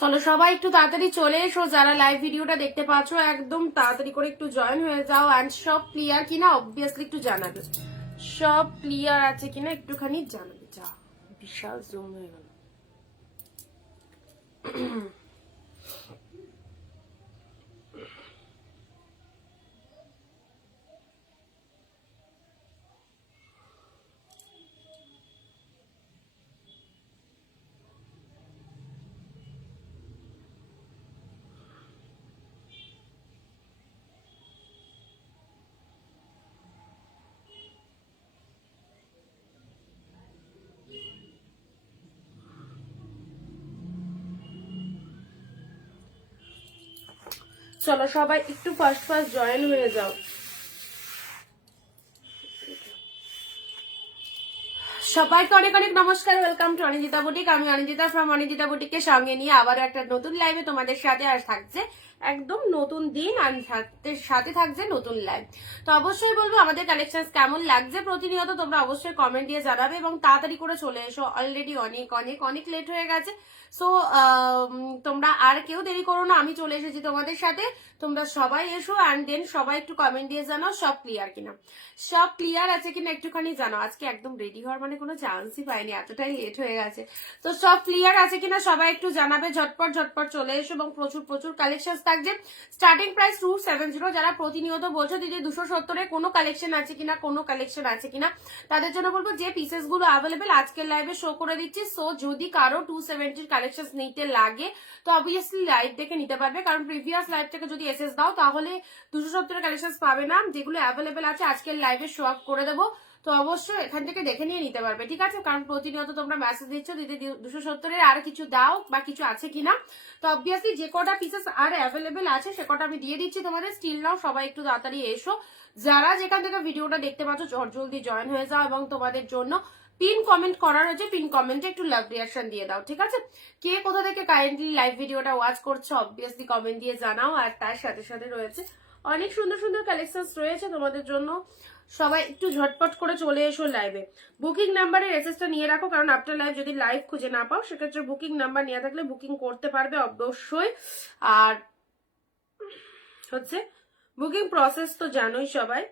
চলো সবাই একটু তাড়াতাড়ি চলে এসো, যারা লাইভ ভিডিওটা দেখতে পাচ্ছ একদম তাড়াতাড়ি করে একটু জয়েন হয়ে যাও। অ্যান্ড সব ক্লিয়ার কিনা অবভিয়াসলি একটু জানাবে, সব ক্লিয়ার আছে কিনা একটুখানি জানাবে। যা বিশাল জুম হয়ে গেল। চলো সবাই একটু ফার্স্ট ফার্স্ট জয়েন হয়ে যাও। সবাইকে অনেক অনেক নমস্কার, ওয়েলকাম টু অনিন্দিতা বুটিক। আমি অনিন্দিতা ফ্রম অনিন্দিতা বুটিককে সঙ্গে নিয়ে আবারও একটা নতুন লাইভে তোমাদের সাথে আর থাকছে একদম নতুন দিন, আর সাথে থাকছে নতুন লাইভ। তো অবশ্যই বলবো আমাদের কালেকশন কেমন লাগছে প্রতিনিয়ত তোমরা অবশ্যই কমেন্ট দিয়ে জানাবে এবং তাড়াতাড়ি করে চলে এসো। অলরেডি অনেক অনেক অনেক লেট হয়ে গেছে। সো তোমরা আর কেউ দেরি করো না, আমি চলে এসেছি তোমাদের সাথে। তোমরা সবাই এসো অ্যান্ড দেন সবাই একটু কমেন্ট দিয়ে জানাও সব ক্লিয়ার কিনা, সব ক্লিয়ার আছে কিনা একটুখানি জানাও। আজকে একদম রেডি হওয়ার মানে কোনো চান্সই পাইনি, এতটাই লেট হয়ে গেছে। তো সব ক্লিয়ার আছে কিনা সবাই একটু জানাবে, ঝটপট ঝটপট চলে এসো এবং প্রচুর প্রচুর কালেকশন থাকছে। Starting price 270। যারা প্রতিনিয়ত বলছো দিদি 270-এ কোনো কালেকশন আছে কিনা, কোনো কালেকশন আছে কিনা, তাদের জন্য বলবো যে পিসেস গুলো অ্যাভেলেবেল আজকের লাইভে শো করে দিচ্ছি। সো যদি কারো 270-র কালেকশন নিতে লাগে তো অবভিয়াসলি লাইভ দেখে নিতে পারবে, কারণ প্রিভিয়াস লাইভ থেকে যদি এসএস দাও তাহলে 270-এর কালেকশন পাবে না। যেগুলো অ্যাভেলেবেল আছে আজকের লাইভে শো আপ করে দেবো, তো অবশ্যই এখান থেকে দেখে নিয়ে নিতে পারবে, ঠিক আছে? কারণ প্রতিনিয়ত তোমরা মেসেজ দিচ্ছ দিদি 270-এর আর কিছু দাও বা কিছু আছে কিনা। তো অবভিয়াসলি যে কটা পিসেস আর অ্যাভেলেবেল আছে সে কটা আমি দিয়ে দিচ্ছি তোমাদের। স্টিল নাও সবাই একটু তাড়াতাড়ি এসো, যারা যেখান থেকে ভিডিওটা দেখতে পাচ্ছ জলদি জয়েন হয়ে যাও এবং তোমাদের জন্য পিন কমেন্ট করার হচ্ছে, পিন কমেন্টে একটু লাভ রিয়াকশন দিয়ে দাও, ঠিক আছে? কে কোথা থেকে কাইন্ডলি লাইভ ভিডিওটা ওয়াচ করছো অবভিয়াসলি কমেন্ট দিয়ে জানাও। আর তার সাথে সাথে রয়েছে অনেক সুন্দর সুন্দর কালেকশন রয়েছে তোমাদের জন্য। সবাই একটু ঝটপট করে চলে এসো লাইভে। বুকিং নাম্বারের এসএসটা নিয়ে রাখো, কারণ আফটার লাইভ যদি লাইভ খুঁজে না পাও সেক্ষেত্রে বুকিং নাম্বার নিয়ে থাকলে বুকিং করতে পারবে অবশ্যই। আর হচ্ছে বুকিং প্রসেস তো জানোই সবাই।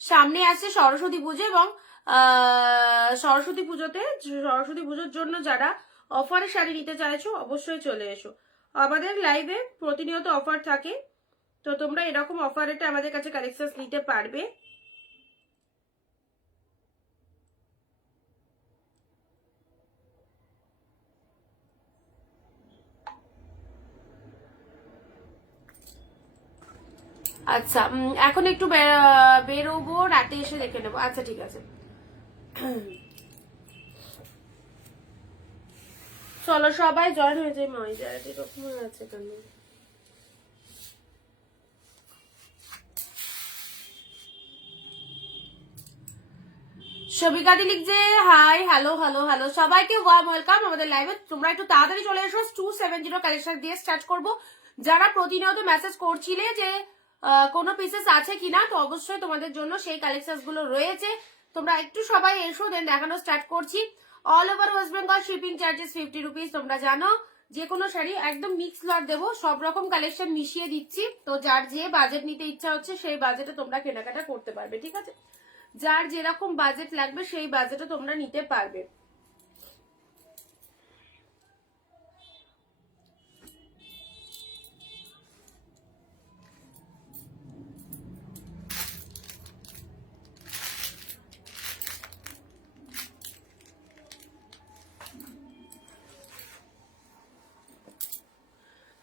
সামনে আসছে সরস্বতী পুজো এবং সরস্বতী পুজোর জন্য যারা অফারে শাড়ি নিতে চাইছো অবশ্যই চলে এসো। আমাদের লাইভে প্রতিনিয়ত অফার থাকে, তো তোমরা এরকম অফারেতে আমাদের কাছে কালেকশন নিতে পারবে। আচ্ছা এখন একটু বেরোবো, রাতে এসে দেখে নেবো। আচ্ছা ঠিক আছে, চলো সবাই জয়েন হয়ে যায়। মাই জায়গাটি এরকম হয়ে আছে কেন? সবিকাদি লিখছে হাই, হ্যালো হ্যালো হ্যালো, সবাইকে ওয়ার্ম ওয়েলকাম আমাদের লাইভে। তোমরা একটু তাড়াতাড়ি চলে এসো, 270 কালেকশন দিয়ে স্টার্ট করব। যারা প্রতিনিয়ত মেসেজ করছিলে যে কোনো পিসেস আছে কিনা, তো অবশ্যই তোমাদের জন্য সেই কালেকশন গুলো রয়েছে। তোমরা একটু সবাই এসো, দেন দেখানো স্টার্ট করছি। All over West Bengal shipping charges 50 rupees. তোমরা জানো যে কোনো শাড়ি একদম মিক্স লট দেবো, সব রকম কালেকশন মিশিয়ে দিচ্ছি। তো যার যে বাজেট নিতে ইচ্ছা হচ্ছে সেই বাজেটে তোমরা কেনাকাটা করতে পারবে, ঠিক আছে? যার যেরকম বাজেট লাগবে সেই বাজেটে তোমরা নিতে পারবে।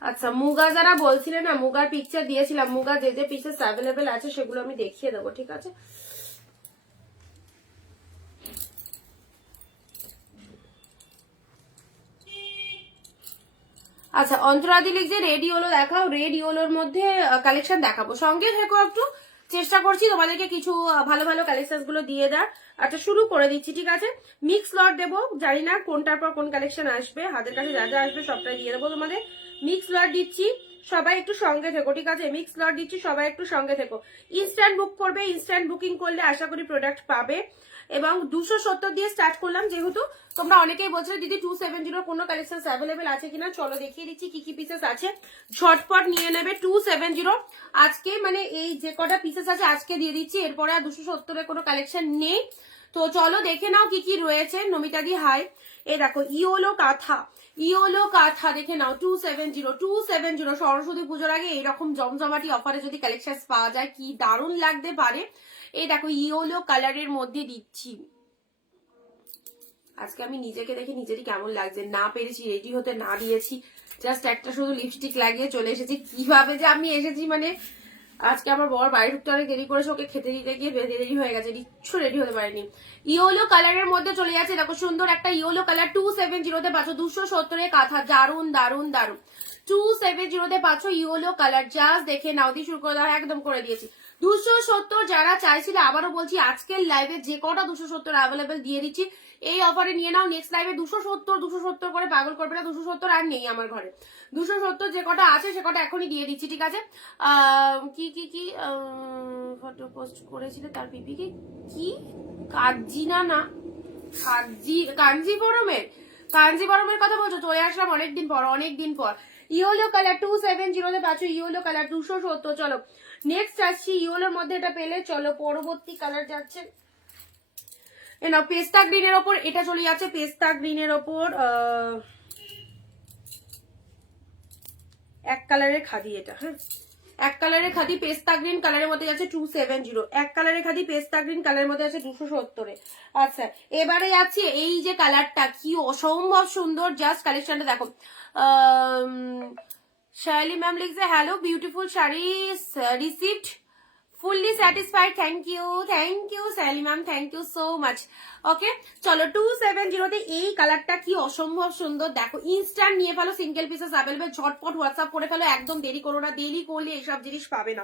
আচ্ছা মুগা যারা বলছিলেন না, মুগার পিকচার দিয়েছিলাম, মুগা যে যে পিসেস অ্যাভেলেবেল আছে সেগুলো আমি দেখিয়ে দেবো, ঠিক আছে? আচ্ছা অন্তরাদি লিখছে রেড ইয়েলো দেখাও। রেড ইয়েলোর মধ্যে কালেকশন দেখাবো, সঙ্গে থেকো একটু। চেষ্টা করছি তোমাদেরকে কিছু ভালো ভালো কালেকশন গুলো দিয়ে দেওয়ার। আচ্ছা শুরু করে দিচ্ছি, ঠিক আছে? মিক্স লট দেবো, জানি না কোনটার পর কোন কালেকশন আসবে, হাতের কাছে যা যা আসবে সবটাই দিয়ে দেবো তোমাদের। মিক্স লট দিচ্ছি, সবাই একটু সঙ্গে থেকো, ঠিক আছে? মিক্স লট দিচ্ছি, সবাই একটু সঙ্গে থেকো। ইনস্ট্যান্ট বুক করবে, ইনস্ট্যান্ট বুকিং করলে আশা করি প্রোডাক্ট পাবে। এবং 270 দিয়ে স্টার্ট করলাম, যেহেতু তোমরা অনেকেই বলছো দিদি 270 কোনো কালেকশন অ্যাভেলেবেল আছে কিনা। চলো দেখিয়ে দিচ্ছি কি কি পিসেস আছে, ঝটপট নিয়ে নেবে। 270 আজকে মানে এই যে কটা পিসেস আছে আজকে দিয়ে দিচ্ছি, এরপরে আর 270 কোনো কালেকশন নেই। তো চলো দেখে নাও কি কি রয়েছে। নমিতা দি হাই। এই দেখো ইয়োলো কাঁথা দেখে নাও 270 সরস্বতী পুজোর আগে এইরকম জমজমাটি অফারে যদি কালেকশন পাওয়া যায় কি দারুণ লাগতে পারে। এই দেখো ইয়োলো কালারের মধ্যে দিচ্ছি। আজকে আমি নিজেকে দেখে নিজেরই কেমন লাগছে, না পেরেছি রেডি হতে, না দিয়েছি, জাস্ট একটা শুধু লিপস্টিক লাগিয়ে চলে এসেছি। কিভাবে যে আমি এসেছি, মানে আজকে আমার বর বাড়ি ঢুকতে অনেক দেরি করেছে, ওকে খেতে দিতে গিয়ে দেরি হয়ে গেছে, কিচ্ছু রেডি হতে পারেনি। ইয়োলো কালারের মধ্যে চলে যাচ্ছে, দেখো সুন্দর একটা ইয়োলো কালার 270 পাচ্ছ, 270 কাঁথা, দারুন দারুন দারুন। 270 পাচ্ছ ইয়োলো কালার, জাস্ট দেখে নাও। দিয়ে শুরু করে দাও, একদম করে দিয়েছি। 270 যারা চাইছিল, আবারও বলছি আজকের লাইভে যে কটা 270 অ্যাভেলেবেল দিয়ে দিচ্ছি এই অফারে নিয়ে নাও। নেক্সট লাইভে 270 করে পাগল করবে না, 270 আর নেই আমার ঘরে। 270 যে কটা আছে সে কটা এখনই দিয়ে দিচ্ছি, ঠিক আছে। কি কি কি ফটো পোস্ট করেছিল তার পিপি কি কাঞ্জিনা না কাঞ্জিবরমের কথা বলছো? চলে আসলাম অনেকদিন পর। ইয়োলো কালার 270 পাচ্ছ, ইয়োলো কালার 270। চলো নেক্সট আসছি ইয়োলোর মধ্যে, এটা পেলে চলো পরবর্তী কালার যাচ্ছে না পেস্তা গ্রিনের ওপর, এটা চলে যাচ্ছে পেস্তা গ্রিনের ওপর এক কালারের খাদি, এটা হ্যাঁ এক কালারের খাদি পেস্তা গ্রিন কালারের মধ্যে যাচ্ছে 270, এক কালারের খাদি পেস্তা গ্রিন কালারের মধ্যে আছে 270। আচ্ছা এবারে যাচ্ছে এই যে কালারটা কি অসম্ভব সুন্দর, জাস্ট কালেকশনটা দেখো। শাইলি ম্যাম লিখছে hello beautiful sari received fully satisfied, thank you Sally ma'am, thank you so much. ওকে চলো 270 তে এই কালারটা কি অসম্ভব সুন্দর, দেখো ইনস্ট্যান্ট নিয়ে ফেলো, সিঙ্গেল পিসেস অ্যাভেলেবেল, ঝটপট হোয়াটসঅ্যাপ করে ফেলো, একদম দেরি করো না, দেরি করলে এইসব জিনিস পাবে না।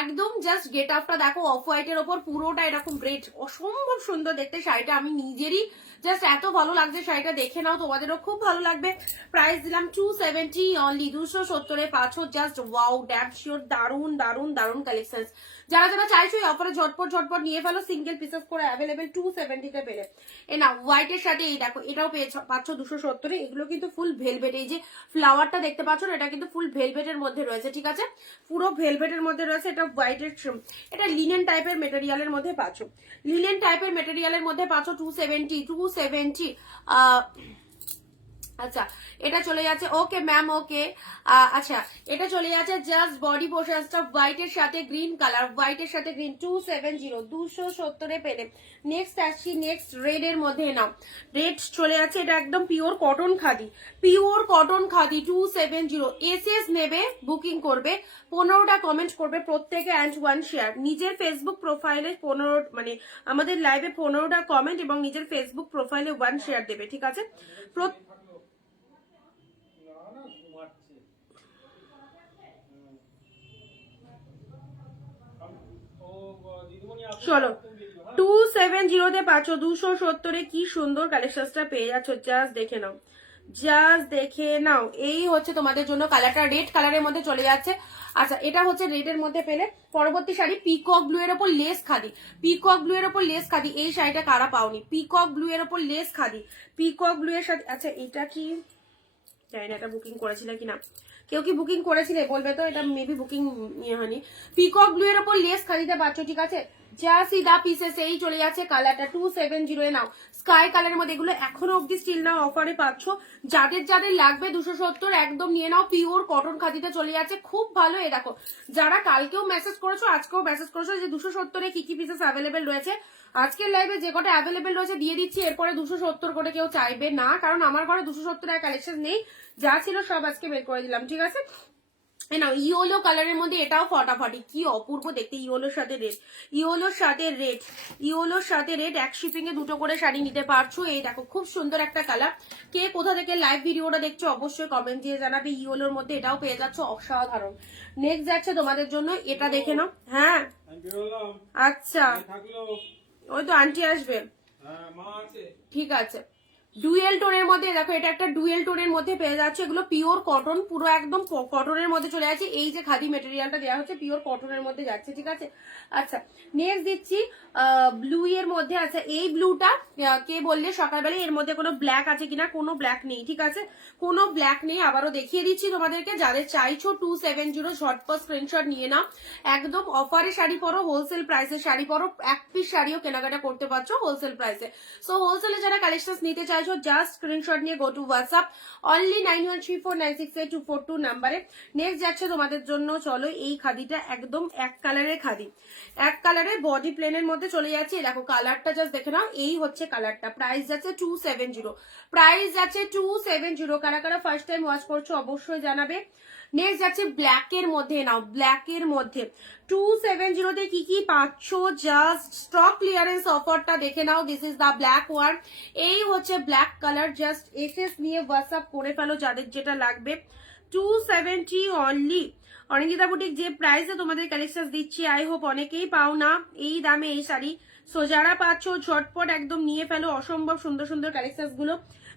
একদম জাস্ট গেট আপটা দেখো, অফ হোয়াইটের ওপর পুরোটা এরকম রেড, অসম্ভব সুন্দর দেখতে শাড়িটা, আমি নিজেরই জাস্ট এত ভালো লাগছে শাড়িটা, দেখে নাও তোমাদেরও খুব ভালো লাগবে। প্রাইস দিলাম 270 অনলি, 270 পাচ্ছ, জাস্ট ওয়াও ড্যাম শিওর, দারুন দারুন দারুন কালেকশন। যারা যারা চাইছো এই অফারে ঝটপট নিয়ে ফেলো, সিঙ্গেল পিসেস করে অ্যাভেলেবেল 270 তে পেলে। এ না হোয়াইটের সাথে এই দেখো এটাও পাচ্ছ 270। এগুলো কিন্তু ফুল ভেলভেট, এই যে ফ্লাওয়ারটা দেখতে পাচ্ছ এটা কিন্তু ফুল ভেলভেটের মধ্যে রয়েছে, ঠিক আছে, পুরো ভেলভেটের মধ্যে রয়েছে। এটা হোয়াইটের, এটা লিনেন টাইপের মেটেরিয়ালের মধ্যে পাচ্ছ, লিনেন টাইপের মেটেরিয়ালের মধ্যে পাচ্ছ 270। আচ্ছা এটা চলে যাচ্ছে, ওকে ম্যাম ওকে। আচ্ছা এটা চলে যাচ্ছে জাস্ট বডি পোর্শনটা হোয়াইটের সাথে গ্রিন কালার, হোয়াইটের সাথে গ্রিন 270, 270 পেলে। নেক্সট আসছি নেক্সট রেড এর মধ্যে, নাও রেড চলে যাচ্ছে, এটা একদম পিওর কটন খাদি, 270। এসএস নেবে, বুকিং করবে, 15টা কমেন্ট করবে প্রত্যেকে অ্যান্ড 1 শেয়ার। নিজের ফেসবুক প্রোফাইলে 15 মানে আমাদের লাইভে 15টা কমেন্ট এবং নিজের ফেসবুক প্রোফাইলে 1 শেয়ার দেবে, ঠিক আছে। চলো 270 তে পাচ্ছ, 270 কি সুন্দর কালেকশনটা পেয়ে যাচ্ছ, জাস্ট দেখে নাও, জাস্ট দেখে নাও। এই হচ্ছে তোমাদের জন্য কালারটা, রেড কালারের মধ্যে চলে যাচ্ছে। আচ্ছা এটা হচ্ছে রেডের মধ্যে পেলে। পরবর্তী শাড়ি পিকক ব্লু এর ওপর লেস খাদি, পিকক ব্লু এর ওপর লেস খাদি, এই শাড়িটা কারা পাওনি, পিকক ব্লু এর ওপর লেস খাদি, পিকক ব্লু এর সাথে। আচ্ছা এটা কি জানি না, এটা বুকিং করেছিলে কিনা, কেউ কি বুকিং করেছিলে বলবে তো, এটা মেবি বুকিং ইয়ে হয়নি। পিকক ব্লু এর ওপর লেস খাদিতে পাচ্ছ, ঠিক আছে, যা সিধা পিসেস এই চলে যাচ্ছে কালারটা 270 এ নাও, স্কাই কালারের মধ্যে। এগুলো এখনো অব্দি স্টিল নাও অফারে পাচ্ছ, যাদের যাদের লাগবে 270 একদম নিয়ে নাও, পিওর কটন খাদিতে চলে যাচ্ছে, খুব ভালো। এ দেখো যারা কালকেও মেসেজ করেছো আজকেও মেসেজ করেছো যে 270 এ কি কি পিসেস অ্যাভেলেবেল রয়েছে, আজকের লাইভে যে কটা অ্যাভেলেবেল রয়েছে দিয়ে দিচ্ছি। এরপরে 270 করে কেউ চাইবে না, কারণ আমার ঘরে 270 এর কালেকশন নেই, যা ছিল সব আজকে বের করে দিলাম, ঠিক আছে। নাও ইয়োলো কালারের মধ্যে এটাও ফটাফটি, কি অপূর্ব দেখতে, ইয়োলোর সাথে রেড, ইয়োলোর সাথে রেড, ইয়োলোর সাথে রেড, এক শিপিং এ দুটো করে শাড়ি নিতে পারছো। এই দেখো খুব সুন্দর একটা কালার, কে কোথা থেকে লাইভ ভিডিওটা দেখছো অবশ্যই কমেন্ট দিয়ে জানাবে। ইয়োলোর মধ্যে এটাও পেয়ে যাচ্ছ, অসাধারণ। নেক্সট যাচ্ছে তোমাদের জন্য, এটা দেখে নাও। হ্যাঁ আচ্ছা ওই তো আন্টি আসবে, ঠিক আছে ডুয়েল টোনের মধ্যে দেখো, এটা একটা ডুয়েল টোনের মধ্যে পেয়ে যাচ্ছে। এগুলো পিওর কটন, পুরো একদম কটনের মধ্যে চলে যাচ্ছে। এই যে খাদি মেটেরিয়ালটা দেওয়া হচ্ছে পিওর কটনের মধ্যে যাচ্ছে, ঠিক আছে। আচ্ছা, নেক্সট দিচ্ছি ব্লু এর মধ্যে। আচ্ছা, এই ব্লুটা কে বললে সকালবেলা এর মধ্যে কোনো ব্ল্যাক আছে কিনা? কোনো ব্ল্যাক নেই, ঠিক আছে, কোনো ব্ল্যাক নেই। আবারও দেখিয়ে দিচ্ছি তোমাদেরকে, যাদের চাইছো 270 ঝটপট স্ক্রিনশট নিয়ে নাও। একদম অফারে শাড়ি পরো, হোলসেল প্রাইসে শাড়ি পরো, এক পিস শাড়িও কেনাকাটা করতে পারছো হোলসেল প্রাইসে। সো হোলসেলে যারা কালেকশন নিতে চাইছো জাস্ট স্ক্রিনশট নিয়ে গো টু হোয়াটসঅ্যাপ অনলি 9134968242 নাম্বারে। নেক্সট যাচ্ছে তোমাদের জন্য, চলো এই খাদিটা একদম এক কালারের খাদি, এক কালারের বডি প্লেনের মধ্যে চলে যাচ্ছে। দেখো কালারটা জাস্ট দেখে নাও, এই হচ্ছে কালারটা। প্রাইস যাচ্ছে 270, প্রাইস যাচ্ছে 270। কারা কারা ফার্স্ট টাইম ওয়াচ করছো অবশ্যই জানাবে। নেক্সট যাচ্ছে ব্ল্যাক এর মধ্যে, নাও ব্ল্যাক এর মধ্যে 270 কি কি পাচ্ছ, জাস্ট স্টক ক্লিয়ারেন্স অফারটা দেখে নাও। This is the black one, এই হচ্ছে ব্ল্যাক কালার। জাস্ট এসএস নিয়ে হোয়াটসঅ্যাপ করে ফেলো যাদের যেটা লাগবে। 270 অনলি। অনিন্দিতা বুটিক যে প্রাইসে তোমাদের কালেকশন দিচ্ছি, আই হোপ অনেকেই পাও না এই দামে এই শাড়ি। সো যারা পাচ্ছ ঝটপট একদম নিয়ে ফেলো, অসম্ভব সুন্দর সুন্দর কালেকশন গুলো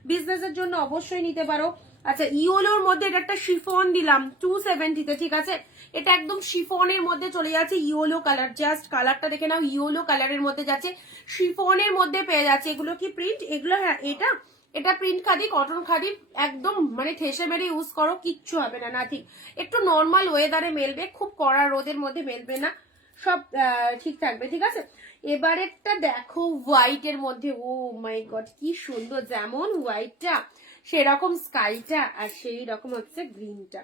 বিজনেসের জন্য অবশ্যই নিতে পারো। আচ্ছা, ইয়োলোর মধ্যে এটা একটা শিফন দিলাম 270 তে, ঠিক আছে। এটা একদম শিফনের মধ্যে চলে যাচ্ছে, ইয়োলো কালার। জাস্ট কালারটা দেখে নাও, ইয়োলো কালারের মধ্যে যাচ্ছে, শিফনের মধ্যে পেয়ে যাচ্ছে। এগুলো কি প্রিন্ট? এগুলো হ্যাঁ, এটা প্রিন্ট খাদি, কটন খাদি, একদম মানে ঠেসে মেরে ইউজ করো, কিচ্ছু হবে না, নাথিং। একটু নর্মাল ওয়েদারে মেলবে, খুব কড়া রোদের মধ্যে মেলবে না, সব ঠিক থাকবে, ঠিক আছে। এবারেরটা দেখো হোয়াইট এর মধ্যে, ও মাই গড কি সুন্দর, যেমন হোয়াইটটা সেরকম স্কাইটা, আর সেই রকম হচ্ছে গ্রিনটা।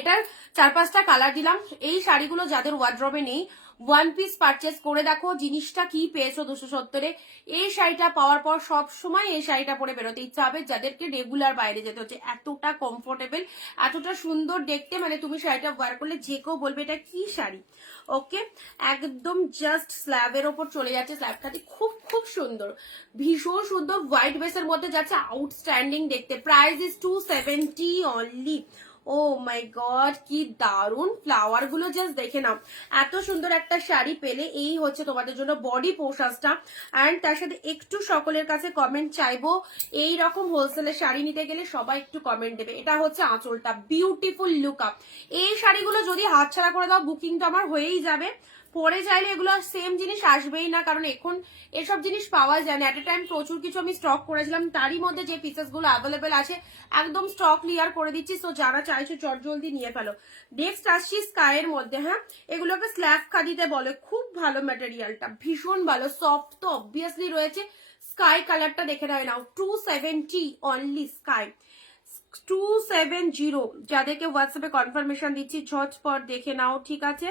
এটার 4-5টা কালার দিলাম। এই শাড়িগুলো যাদের ওয়ার্ড্রবে নেই, ওয়ান পিস পারচেস করে দেখো জিনিসটা কি পেয়েছো 270-এ। এই শাড়িটা পাওয়ার পর সব সময় এই শাড়িটা পরে বেরোতে ইচ্ছা হবে, যাদেরকে রেগুলার বাইরে যেতে হচ্ছে। এতটা কমফোর্টেবল, এতটা সুন্দর দেখতে, মানে তুমি শাড়িটা ওয়ার করলে যে কেউ বলবে এটা কি শাড়ি। ওকে, একদম জাস্ট স্ল্যাবের ওপর চলে যাচ্ছে, স্ল্যাব খাদি খুব খুব সুন্দর, ভীষণ সুন্দর, হোয়াইট বেসের মধ্যে যাচ্ছে, আউটস্ট্যান্ডিং দেখতে। Price is 270 only. Oh my god কি দারুন ফ্লাওয়ার গুলো, জাস্ট দেখে নাও। এত সুন্দর একটা শাড়ি পেলে এই হচ্ছে তোমাদের জন্য বডি পোশাকটা। অ্যান্ড তার সাথে একটু সকলের কাছে কমেন্ট চাইবো, এই রকম হোলসেলের শাড়ি নিতে গেলে সবাই একটু কমেন্ট দেবে। এটা হচ্ছে আঁচলটা, বিউটিফুল লুক আপ। এই শাড়িগুলো যদি হাতছাড়া করে দাও, বুকিং তো আমার হয়েই যাবে। পরে চাইলে এগুলো সেম জিনিস আসবেই না, কারণ এখন এসব জিনিস পাওয়া যায় না। এট এ টাইম প্রচুর কিছু আমি স্টক করেছিলাম, তারই মধ্যে যে পিসেস গুলো অ্যাভেলেবেল আছে একদম স্টক ক্লিয়ার করে দিচ্ছি। সো যারা চাইছো চট জলদি নিয়ে ফেলো। নেক্সট আসছি স্কাইয়ের মধ্যে। হ্যাঁ, এগুলোকে স্ল্যাব খাদিতে বলে, খুব ভালো ম্যাটেরিয়ালটা, ভীষণ ভালো, সফট তো অবভিয়াসলি রয়েছে। স্কাই কালারটা দেখে নাও, 270 অনলি স্কাই, 270। যাদেরকে হোয়াটসঅ্যাপে কনফার্মেশন দিচ্ছি ঝটপট দেখে নাও, ঠিক আছে।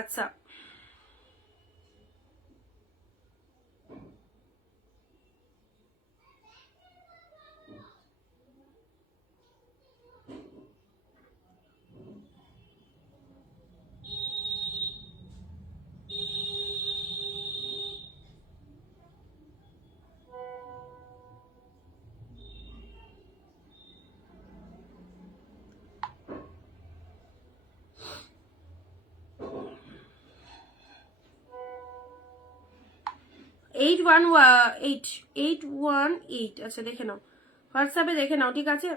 আচ্ছা, এইট ওয়ান এইট। আচ্ছা দেখে নাও, হোয়াটসঅ্যাপে দেখে নাও, ঠিক আছে।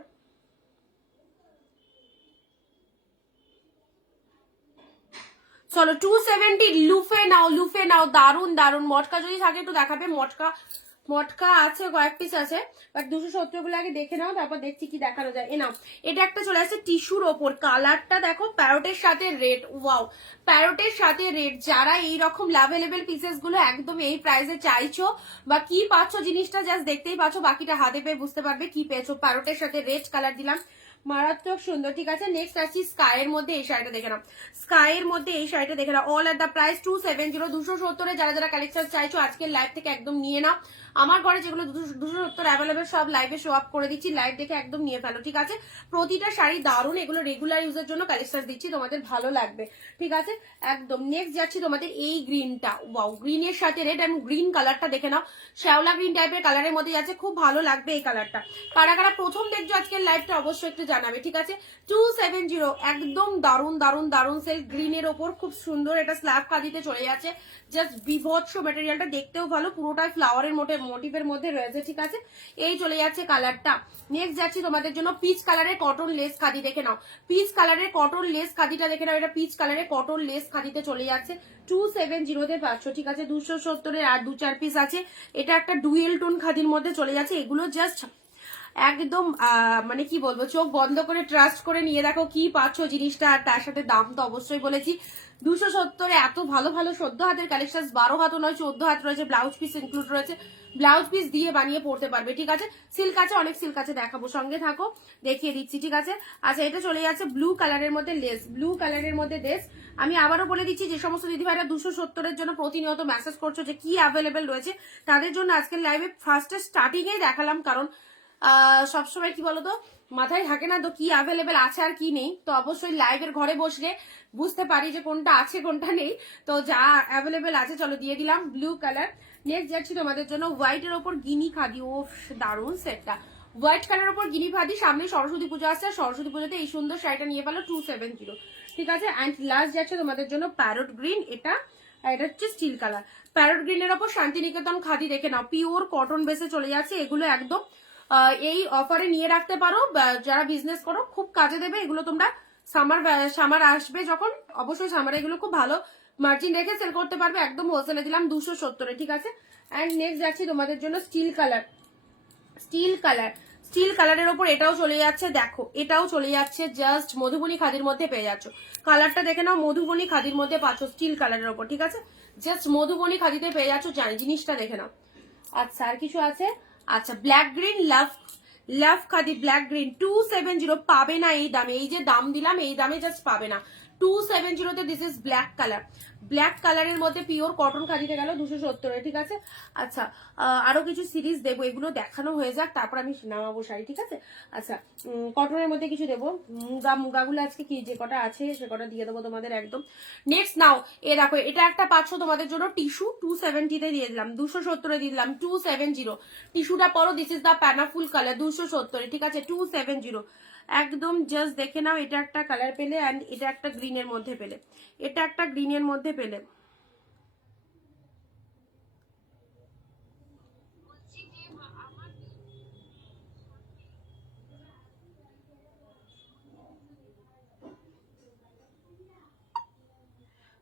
চলো 270 লুফে নাও, লুফে নাও, দারুন দারুন। মটকা যদি থাকে একটু দেখাবে, মটকা আছে, কয়েক পিস আছে, বাট 270 গুলো আগে দেখে নাও, তারপর দেখছি কি দেখানো যায়। এ নাও, এটা একটা চলে আসছে টিস্যুর ওপর, কালারটা দেখো, প্যারোটের সাথে রেড, ওয়াও, প্যারোটের সাথে রেড। যারা এইরকম লাভেলেবল পিসেস গুলো একদম এই প্রাইসে চাইছো বা কি পাচ্ছ জিনিসটা জাস্ট দেখতেই পাচ্ছ, বাকিটা হাতে পেয়ে বুঝতে পারবে কি পেয়েছো। প্যারোটের সাথে রেড কালার দিলাম, মারাত্মক সুন্দর, ঠিক আছে। নেক্সট আসছি স্কাইয়ের মধ্যে, এই শাড়িটা দেখে নাও, স্কাইয়ের মধ্যে এই শাড়িটা দেখে নাও। অল এট দ্য প্রাইস 270, 270-এ যারা যারা কালেকশন চাইছো আজকের লাইভ থেকে একদম নিয়ে নাও। আমার ঘরে যেগুলো 270 অ্যাভেলেবেল সব লাইভে শো আপ করে দিচ্ছি, লাইভ দেখে একদম নিয়ে ফেলো, ঠিক আছে। প্রতিটা শাড়ি দারুন, এগুলো রেগুলার ইউজের জন্য কালেকশন দিচ্ছি, তোমাদের ভালো লাগবে, ঠিক আছে একদম। নেক্সট যাচ্ছি তোমাদের এই গ্রিনটা, ওয়াও, গ্রিনের সাথে রেড, এবং গ্রিন কালারটা দেখে নাও, শ্যাওলা গ্রিন টাইপের কালারের মধ্যে যাচ্ছে, খুব ভালো লাগবে এই কালারটা। কারা কারা প্রথম দেখছো আজকের লাইভটা অবশ্যই একটু জানাবে, ঠিক আছে। 270 একদম দারুন দারুন দারুন সেল, গ্রিনের ওপর খুব সুন্দর, এটা স্ল্যাব কাজিতে চলে যাচ্ছে, জাস্ট বিভৎস ম্যাটেরিয়ালটা, দেখতেও ভালো, পুরোটাই ফ্লাওয়ারের মোটিভের মধ্যে রয়েছে, ঠিক আছে। এই চলে যাচ্ছে কালারটা। নেক্সট যাচ্ছি তোমাদের জন্য পিচ কালারের কটন লেস খাদি, দেখে নাও পিচ কালারের কটন লেস খাদিটা দেখে নাও, এটা পিচ কালারের কটন লেস খাদিতে চলে যাচ্ছে 270 পাচ্ছ, ঠিক আছে। 270-এর আর 2-4 পিস আছে। এটা একটা ডুয়েল টোন খাদির মধ্যে চলে যাচ্ছে। এগুলো জাস্ট একদম মানে কি বলবো, চোখ বন্ধ করে ট্রাস্ট করে নিয়ে দেখো কি পাচ্ছ জিনিসটা। আর তার সাথে দাম তো অবশ্যই বলেছি 270-এ এত ভালো ভালো 14 হাতের কালেকশন, 12 হাতও নয় 14 হাত রয়েছে, ব্লাউজ পিস ইনক্লুড রয়েছে, ব্লাউজ পিস দিয়ে বানিয়ে পড়তে পারবে, ঠিক আছে। সিল্ক আছে, অনেক সিল্ক আছে, দেখাবো, সঙ্গে থাকো, দেখিয়ে দিচ্ছি, ঠিক আছে। আচ্ছা, এটা চলে যাচ্ছে ব্লু কালারের মধ্যে লেস, ব্লু কালারের মধ্যে লেস। আমি আবারও বলে দিচ্ছি, যে সমস্ত দিদিভাইরা 270-এর জন্য প্রতিনিয়ত মেসেজ করছো যে কি অ্যাভেলেবেল রয়েছে, তাদের জন্য আজকের লাইভে ফার্স্টে স্টার্টিংয়েই দেখালাম, কারণ সবসময় কি বলতো মাথায় থাকে না তো কি অ্যাভেলেবেল আছে আর কি নেই। তো অবশ্যই লাইভের ঘরে বসলে বুঝতে পারি যে কোনটা আছে কোনটা নেই। তো যা অ্যাভেলেবেল আছে চলো দিয়ে দিলাম ব্লু কালার। নেক্সট যাচ্ছি তোমাদের জন্য হোয়াইটের ওপর গিনি খাদি। ও দারুণ সেটটা, হোয়াইট কালার ওপর গিনি খাদি। সামনে সরস্বতী পুজো আসছে, সরস্বতী পুজোতে এই সুন্দর শাড়িটা নিয়ে পেলো 270, ঠিক আছে। অ্যান্ড লাস্ট যাচ্ছে তোমাদের জন্য প্যারট গ্রিন, এটা হচ্ছে স্টিল কালার। প্যারট গ্রিনের ওপর শান্তিনিকেতন খাদি, দেখে নাও পিওর কটন বেসে চলে যাচ্ছে। এগুলো একদম এই অফারে নিয়ে রাখতে পারো, যারা বিজনেস করো খুব কাজে দেবে এগুলো। তোমরা সামার আসবে যখন, অবশ্যই সামারে এগুলো খুব ভালো মার্জিন রেখে সেল করতে পারবে। একদম হোলসেলে দিলাম 270-এ, ঠিক আছে। অ্যান্ড নেক্সট যাচ্ছি তোমাদের জন্য steel colour, steel colour, steel কালারের ওপর এটাও চলে যাচ্ছে, দেখো এটাও চলে যাচ্ছে জাস্ট মধুবনী খাদির মধ্যে পেয়ে যাচ্ছ। কালারটা দেখে নাও, মধুবনী খাদির মধ্যে পাচ্ছ স্টিল কালারের ওপর, ঠিক আছে। জাস্ট মধুবনী খাদিতে পেয়ে যাচ্ছ, জানি জিনিসটা দেখে নাও। আচ্ছা, আর কিছু আছে? আচ্ছা, ব্ল্যাক গ্রিন লাভ খাদি, ব্ল্যাক গ্রিন 270 পাবে না এই দামে, এই যে দাম দিলাম এই দামে জাস্ট পাবে না 270-তে। This is black colour, black কালারের মধ্যে পিওর কটন খাদিতে গেল 270-এ, ঠিক আছে। আচ্ছা, আরো কিছু সিরিজ দেবো, এগুলো দেখানো হয়ে যাক তারপর আমি নামাবো শাড়ি, ঠিক আছে। আচ্ছা, কটনের মধ্যে কিছু দেবো, মুগাগুলো আজকে কি যে কটা আছে সে কটা দিয়ে দেবো তোমাদের একদম। নেক্সট নাও, এ দেখো এটা একটা পাচ্ছ তোমাদের জন্য টিস্যু 270-তে দিয়ে দিলাম, 270-এ দিয়ে দিলাম 270। টিস্যুটা পরো, দিস ইজ দা প্যানাফুল কালার 270-এ, ঠিক আছে 270 একদম। জাস্ট দেখে নাও, এটা একটা কালার পেলে অ্যান্ড এটা একটা গ্রিনের মধ্যে পেলে, এটা একটা গ্রিনের মধ্যে পেলে।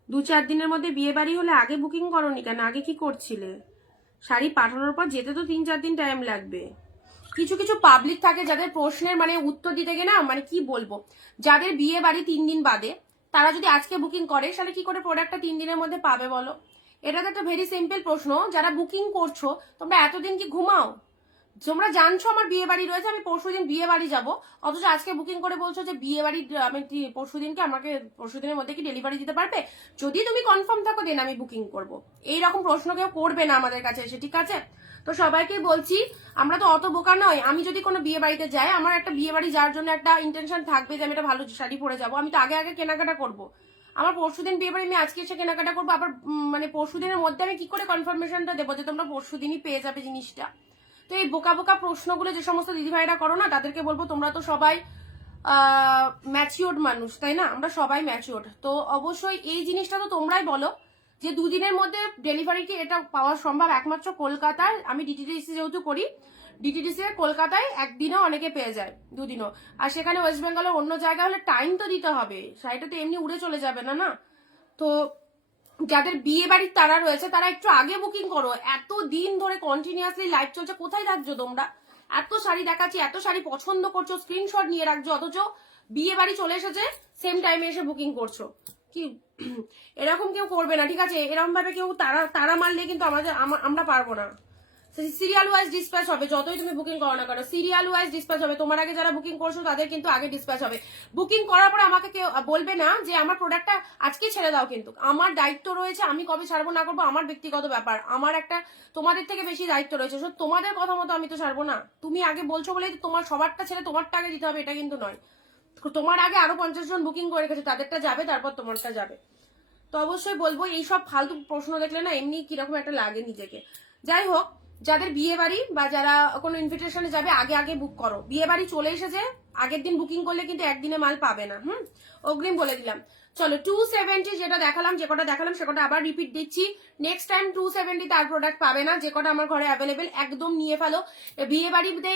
দু চার দিনের মধ্যে বিয়ে বাড়ি হলে আগে বুকিং করোনি কেন? আগে কি করছিলে? শাড়ি পাঠানোর পর যেতে তো 3-4 দিন টাইম লাগবে। কিছু কিছু পাবলিক থাকে যাদের প্রশ্নের মানে উত্তর দিতে গিয়ে না, মানে কি বলবো, যাদের বিয়ে বাড়ি 3 দিন বাদে, তারা যদি আজকে বুকিং করে তাহলে কি করে প্রোডাক্টটা 3 দিনের মধ্যে পাবে বলো? এটা তো একটা ভেরি সিম্পল প্রশ্ন। যারা বুকিং করছো তোমরা এতদিন কি ঘুমাও? তোমরা জানছো আমার বিয়ে বাড়ি রয়েছে, আমি পরশুদিন বিয়ে বাড়ি যাবো, অথচ আজকে বুকিং করে বলছো যে বিয়ে বাড়ি আমি পরশুদিনকে আমাকে পরশুদিনের মধ্যে কি ডেলিভারি দিতে পারবে? যদি তুমি কনফার্ম থাকো দেন আমি বুকিং করবো। এইরকম প্রশ্ন কেউ করবে না আমাদের কাছে এসে, ঠিক আছে। তো সবাইকে বলছি, আমরা তো অত বোকা নয়। আমি যদি কোনো বিয়ে বাড়িতে যাই, আমার একটা বিয়ে বাড়ি যাওয়ার জন্য একটা ইন্টেনশন থাকবে যে আমি একটা ভালো শাড়ি পরে যাবো। আমি তো আগে আগে কেনাকাটা করবো। আমার পরশুদিন বিয়ে বাড়ি, আমি আজকে এসে কেনাকাটা করবো, আবার মানে পরশুদিনের মধ্যে আমি কি করে কনফার্মেশনটা দেবো যে তোমরা পরশুদিনই পেয়ে যাবে জিনিসটা? তো এই বোকা বোকা প্রশ্নগুলো যে সমস্ত দিদিভাইরা করো না, তাদেরকে বলবো তোমরা তো সবাই ম্যাচিওর্ড মানুষ, তাই না? আমরা সবাই ম্যাচিওর্ড, তো অবশ্যই এই জিনিসটা তো তোমরাই বলো যে দুদিনের মধ্যে ডেলিভারি কি এটা পাওয়া সম্ভব? একমাত্র কলকাতার, আমি ডিটিডিসি যেহেতু করি, ডিটিডিসি কলকাতায় একদিনও অনেকে পেয়ে যায়, দুদিনও। আর সেখানে ওয়েস্ট বেঙ্গলের অন্য জায়গা হলে টাইম তো দিতে হবে, শাড়িটা তো এমনি উড়ে চলে যাবে না, না? তো যাদের বিয়ে বাড়ির তারা রয়েছে তারা একটু আগে বুকিং করো। এত দিন ধরে কন্টিনিউয়াসলি লাইভ চলছে, কোথায় থাকছো তোমরা? এত শাড়ি দেখাচ্ছি, এত শাড়ি পছন্দ করছো, স্ক্রিনশট নিয়ে রাখছো, অথচ বিয়ে বাড়ি চলে এসেছে সেম টাইমে এসে বুকিং করছো। কি এরকম কেউ করবে না, ঠিক আছে। এরকম ভাবে কেউ তারা মারলে কিন্তু আমরা পারবো না। সিরিয়াল ওয়াইজ ডিসপ্যাচ হবে, যতই তুমি বুকিং করো না কেন সিরিয়াল ওয়াইজ ডিসপ্যাচ হবে। তোমার আগে যারা বুকিং করছো তাদের কিন্তু আগে ডিসপ্যাচ হবে। বুকিং করার পরে আমাকে কেউ বলবে না যে আমার প্রোডাক্টটা আজকে ছেড়ে দাও, কিন্তু আমার দায়িত্ব রয়েছে, আমি কবে ছাড়বো না করবো আমার ব্যক্তিগত ব্যাপার। আমার একটা তোমাদের থেকে বেশি দায়িত্ব রয়েছে, তোমাদের কথা মতো আমি তো ছাড়বো না। তুমি আগে বলছো বলেই তোমার সবারটা ছেড়ে তোমারটা আগে দিতে হবে, এটা কিন্তু নয়। তোমার আগে আরো 50 জন বুকিং করে রেখেছে, তাদেরটা যাবে, তারপর তোমারটা যাবে। তো অবশ্যই বলবো এইসব ফালতু প্রশ্ন দেখলে না এমনি কিরকম একটা লাগে নিজেকে। যাই হোক, যাদের বিয়ে বাড়ি বা যারা কোনো ইনভিটেশনে যাবে আগে আগে বুক করো, বিয়ে বাড়ি চলে এসেছে, আগের দিন বুকিং করলে কিন্তু একদিনে মাল পাবে না। অগ্রিম বলে দিলাম। চলো 270 যেটা দেখালাম, যে কটা দেখালাম সে কটা আবার রিপিট দিচ্ছি। নেক্সট টাইম 270 তার প্রোডাক্ট পাবে না, যে কটা আমার ঘরে অ্যাভেলেবেল একদম নিয়ে ফেলো। বিয়ে বাড়িতে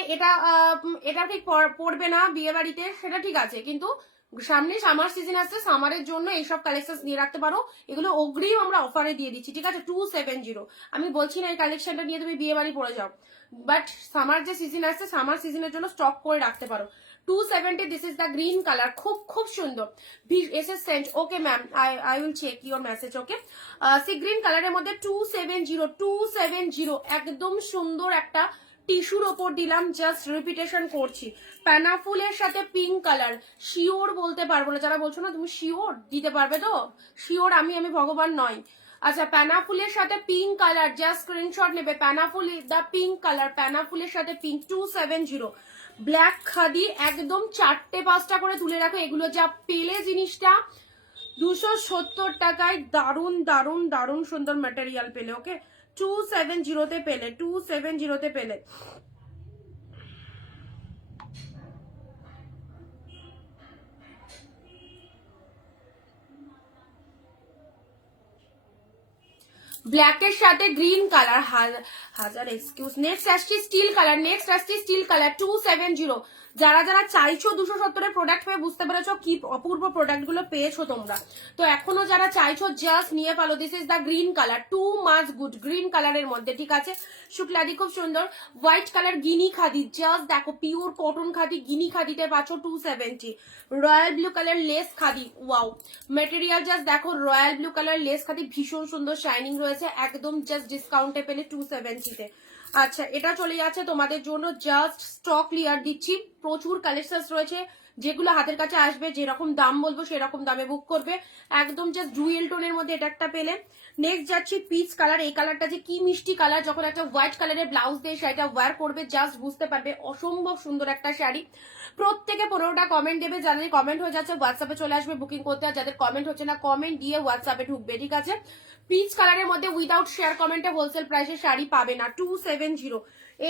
এটা ঠিক পড়বে না বিয়ে বাড়িতে, সেটা ঠিক আছে, কিন্তু সামনে সামার সিজন আসছে, সামারের জন্য এইসব কালেকশন নিয়ে রাখতে পারো। এগুলো অগ্রিম আমরা অফারে দিয়ে দিচ্ছি, ঠিক আছে? 270। আমি বলছি না এই কালেকশনটা নিয়ে তুমি বিয়ে বাড়ি পড়ে যাও, বাট সামার যে সিজন আসছে, সামার সিজনের জন্য স্টক করে রাখতে পারো। 270, this is the green colour, খুব খুব সুন্দর। SS sent, okay ma'am, I will check your message, okay. See green কালারের মধ্যে 270 একদম সুন্দর একটা টিস্যুর ওপর দিলাম, জাস্ট রিপিটেশন করছি। প্যানাফুলের সাথে পিঙ্ক কালার, শিওর বলতে পারবো না, যারা বলছো না তুমি শিওর দিতে পারবে তো, শিওর আমি ভগবান নয়। আচ্ছা, প্যানাফুলের সাথে পিঙ্ক কালার, জাস্ট স্ক্রিনশট নেবে। প্যানাফুল দা পিঙ্ক কালার, প্যানাফুলের সাথে পিঙ্ক, 270। ব্ল্যাক খাদি, একদম 4-5টা করে তুলে রাখো, এগুলো যা পেলে জিনিসটা 270 টাকায় দারুন দারুন দারুন সুন্দর ম্যাটেরিয়াল পেলে, ওকে। 270 পেলে, 270 পেলে। ব্ল্যাকের সাথে গ্রিন কালার, হাজার এক্সকিউজ। নেক্সট আসছি স্টিল কালার, 270। যারা যারা চাইছো 270 প্রোডাক্ট পেয়ে বুঝতে পেরেছো কি অপূর্ব প্রোডাক্ট গুলো পেয়েছো তোমরা, তো এখনো যারা চাইছো জাস্ট নিয়ে ফেলো। This is the green colour, too much good, green কালারের মধ্যে, ঠিক আছে? শুক্লাদি খুব সুন্দর। হোয়াইট কালার গিনি খাদি, জাস্ট দেখো পিওর কটন খাদি, গিনি খাদিতে পাচ্ছ 270। Royal blue colour lace khadi, wow material, just দেখো royal blue colour lace khadi, ভীষণ সুন্দর শাইনিং রয়েছে, একদম জাস্ট ডিসকাউন্টে পেলে 270-তে। আচ্ছা, এটা চলে যাচ্ছে তোমাদের জন্য, জাস্ট স্টক ক্লিয়ার দিচ্ছি, প্রচুর কালেকশন রয়েছে, যেগুলো হাতের কাছে আসবে যেরকম দাম বলবো সেরকম দামে বুক করবে। একদম জাস্ট ডুয়েল টোনের মধ্যে এটা একটা পেলে। নেক্সট যাচ্ছি পিচ কালার, এই কালারটা যে কি মিষ্টি কালার, যখন একটা হোয়াইট কালারের ব্লাউজ দিয়ে শাড়িটা ওয়্যার করবে জাস্ট বুঝতে পারবে, অসম্ভব সুন্দর একটা শাড়ি। প্রত্যেকে 15টা কমেন্ট দেবে, যাদের কমেন্ট হয়ে যাচ্ছে হোয়াটসঅ্যাপে চলে আসবে বুকিং করতে, আর যাদের কমেন্ট হচ্ছে না কমেন্ট দিয়ে হোয়াটসঅ্যাপে ঢুকবে, ঠিক আছে? পিচ কালারের মধ্যে উইদাউট শেয়ার কমেন্টে হোলসেল প্রাইসে শাড়ি পাবে না, 270।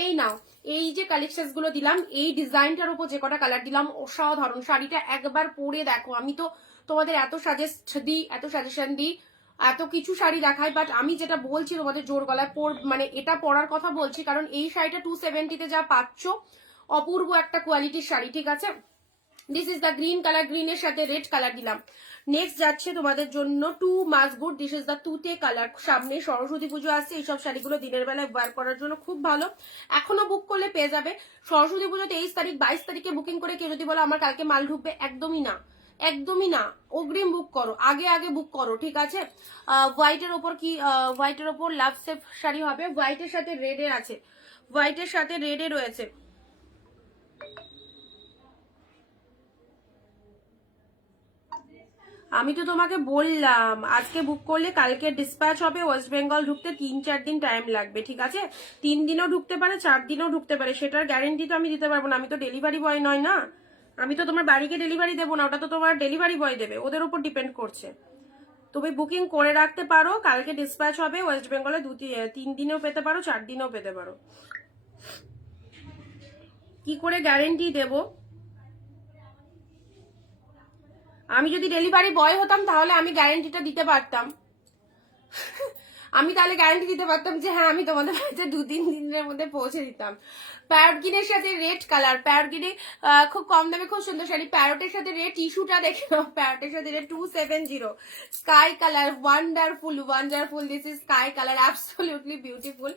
এই নাও, এই যে কালেকশন গুলো দিলাম, এই ডিজাইনটার উপর যে কটা কালার দিলাম, অসাধারণ। শাড়িটা একবার পরে দেখো, আমি তো তোমাদের এত সাজেশন দিই, এত কিছু শাড়ি দেখাই, বাট আমি যেটা বলছি তোমাদের জোর গলায় মানে এটা পরার কথা বলছি, কারণ এই শাড়িটা 270-তে যা পাচ্ছ অপূর্ব একটা কোয়ালিটির শাড়ি, ঠিক আছে? This is the green colour, গ্রিনের সাথে রেড কালার দিলাম। নেক্সট যাচ্ছে তোমাদের জন্য টু মাস গুড, দিস ইজ দ্য তুতে কালার। সামনে সরস্বতী পুজো আসছে, এইসব শাড়িগুলো দিনের বেলায় ওয়্যার করার জন্য খুব ভালো, এখনো বুক করলে পেয়ে যাবে। সরস্বতী পুজো 23 তারিখ, 22 তারিখে বুকিং করে কেউ যদি বলো আমার কালকে মাল ঢুকবে, একদমই না, একদমই না, অগ্রিম বুক করো, আগে আগে বুক করো, ঠিক আছে? হোয়াইটের ওপর কি, হোয়াইটের ওপর লাভ সেফ শাড়ি হবে, হোয়াইটের সাথে রেডে আছে, হোয়াইটের সাথে রেডে রয়েছে। আমি তো তোমাকে বললাম আজকে বুক করলে কালকে ডিসপ্যাচ হবে, ওয়েস্ট বেঙ্গল ঢুকতে 3-4 দিন টাইম লাগবে, ঠিক আছে? 3 দিনও ঢুকতে পারে, 4 দিনও ঢুকতে পারে, সেটার গ্যারেন্টি তো আমি দিতে পারবো না, আমি তো ডেলিভারি বয় নয় না, আমি তো তোমার বাড়িকে ডেলিভারি দেবো না, ওটা তো তোমার ডেলিভারি বয় দেবে, ওদের উপর ডিপেন্ড করছে। তুমি বুকিং করে রাখতে পারো, কালকে ডিসপ্যাচ হবে ওয়েস্ট বেঙ্গলে, 3 দিনেও পেতে পারো, 4 দিনেও পেতে পারো। কি করে গ্যারেন্টি দেবো? আমি যদি ডেলিভারি বয় হতাম তাহলে আমি গ্যারেন্টিটা দিতে পারতাম, আমি তাহলে গ্যারান্টি দিতে পারতাম যে হ্যাঁ আমি তোমাদের বাড়িতে 2-3 দিনের মধ্যে পৌঁছে দিতাম। প্যারটগিনের সাথে রেড কালার, প্যারটগিনে খুব কম দামে খুব সুন্দর শাড়ি, প্যারটের সাথে রেড টিস্যুটা দেখে নাও, প্যারটের সাথে red 270। Sky colour, wonderful wonderful, this is sky colour, absolutely beautiful,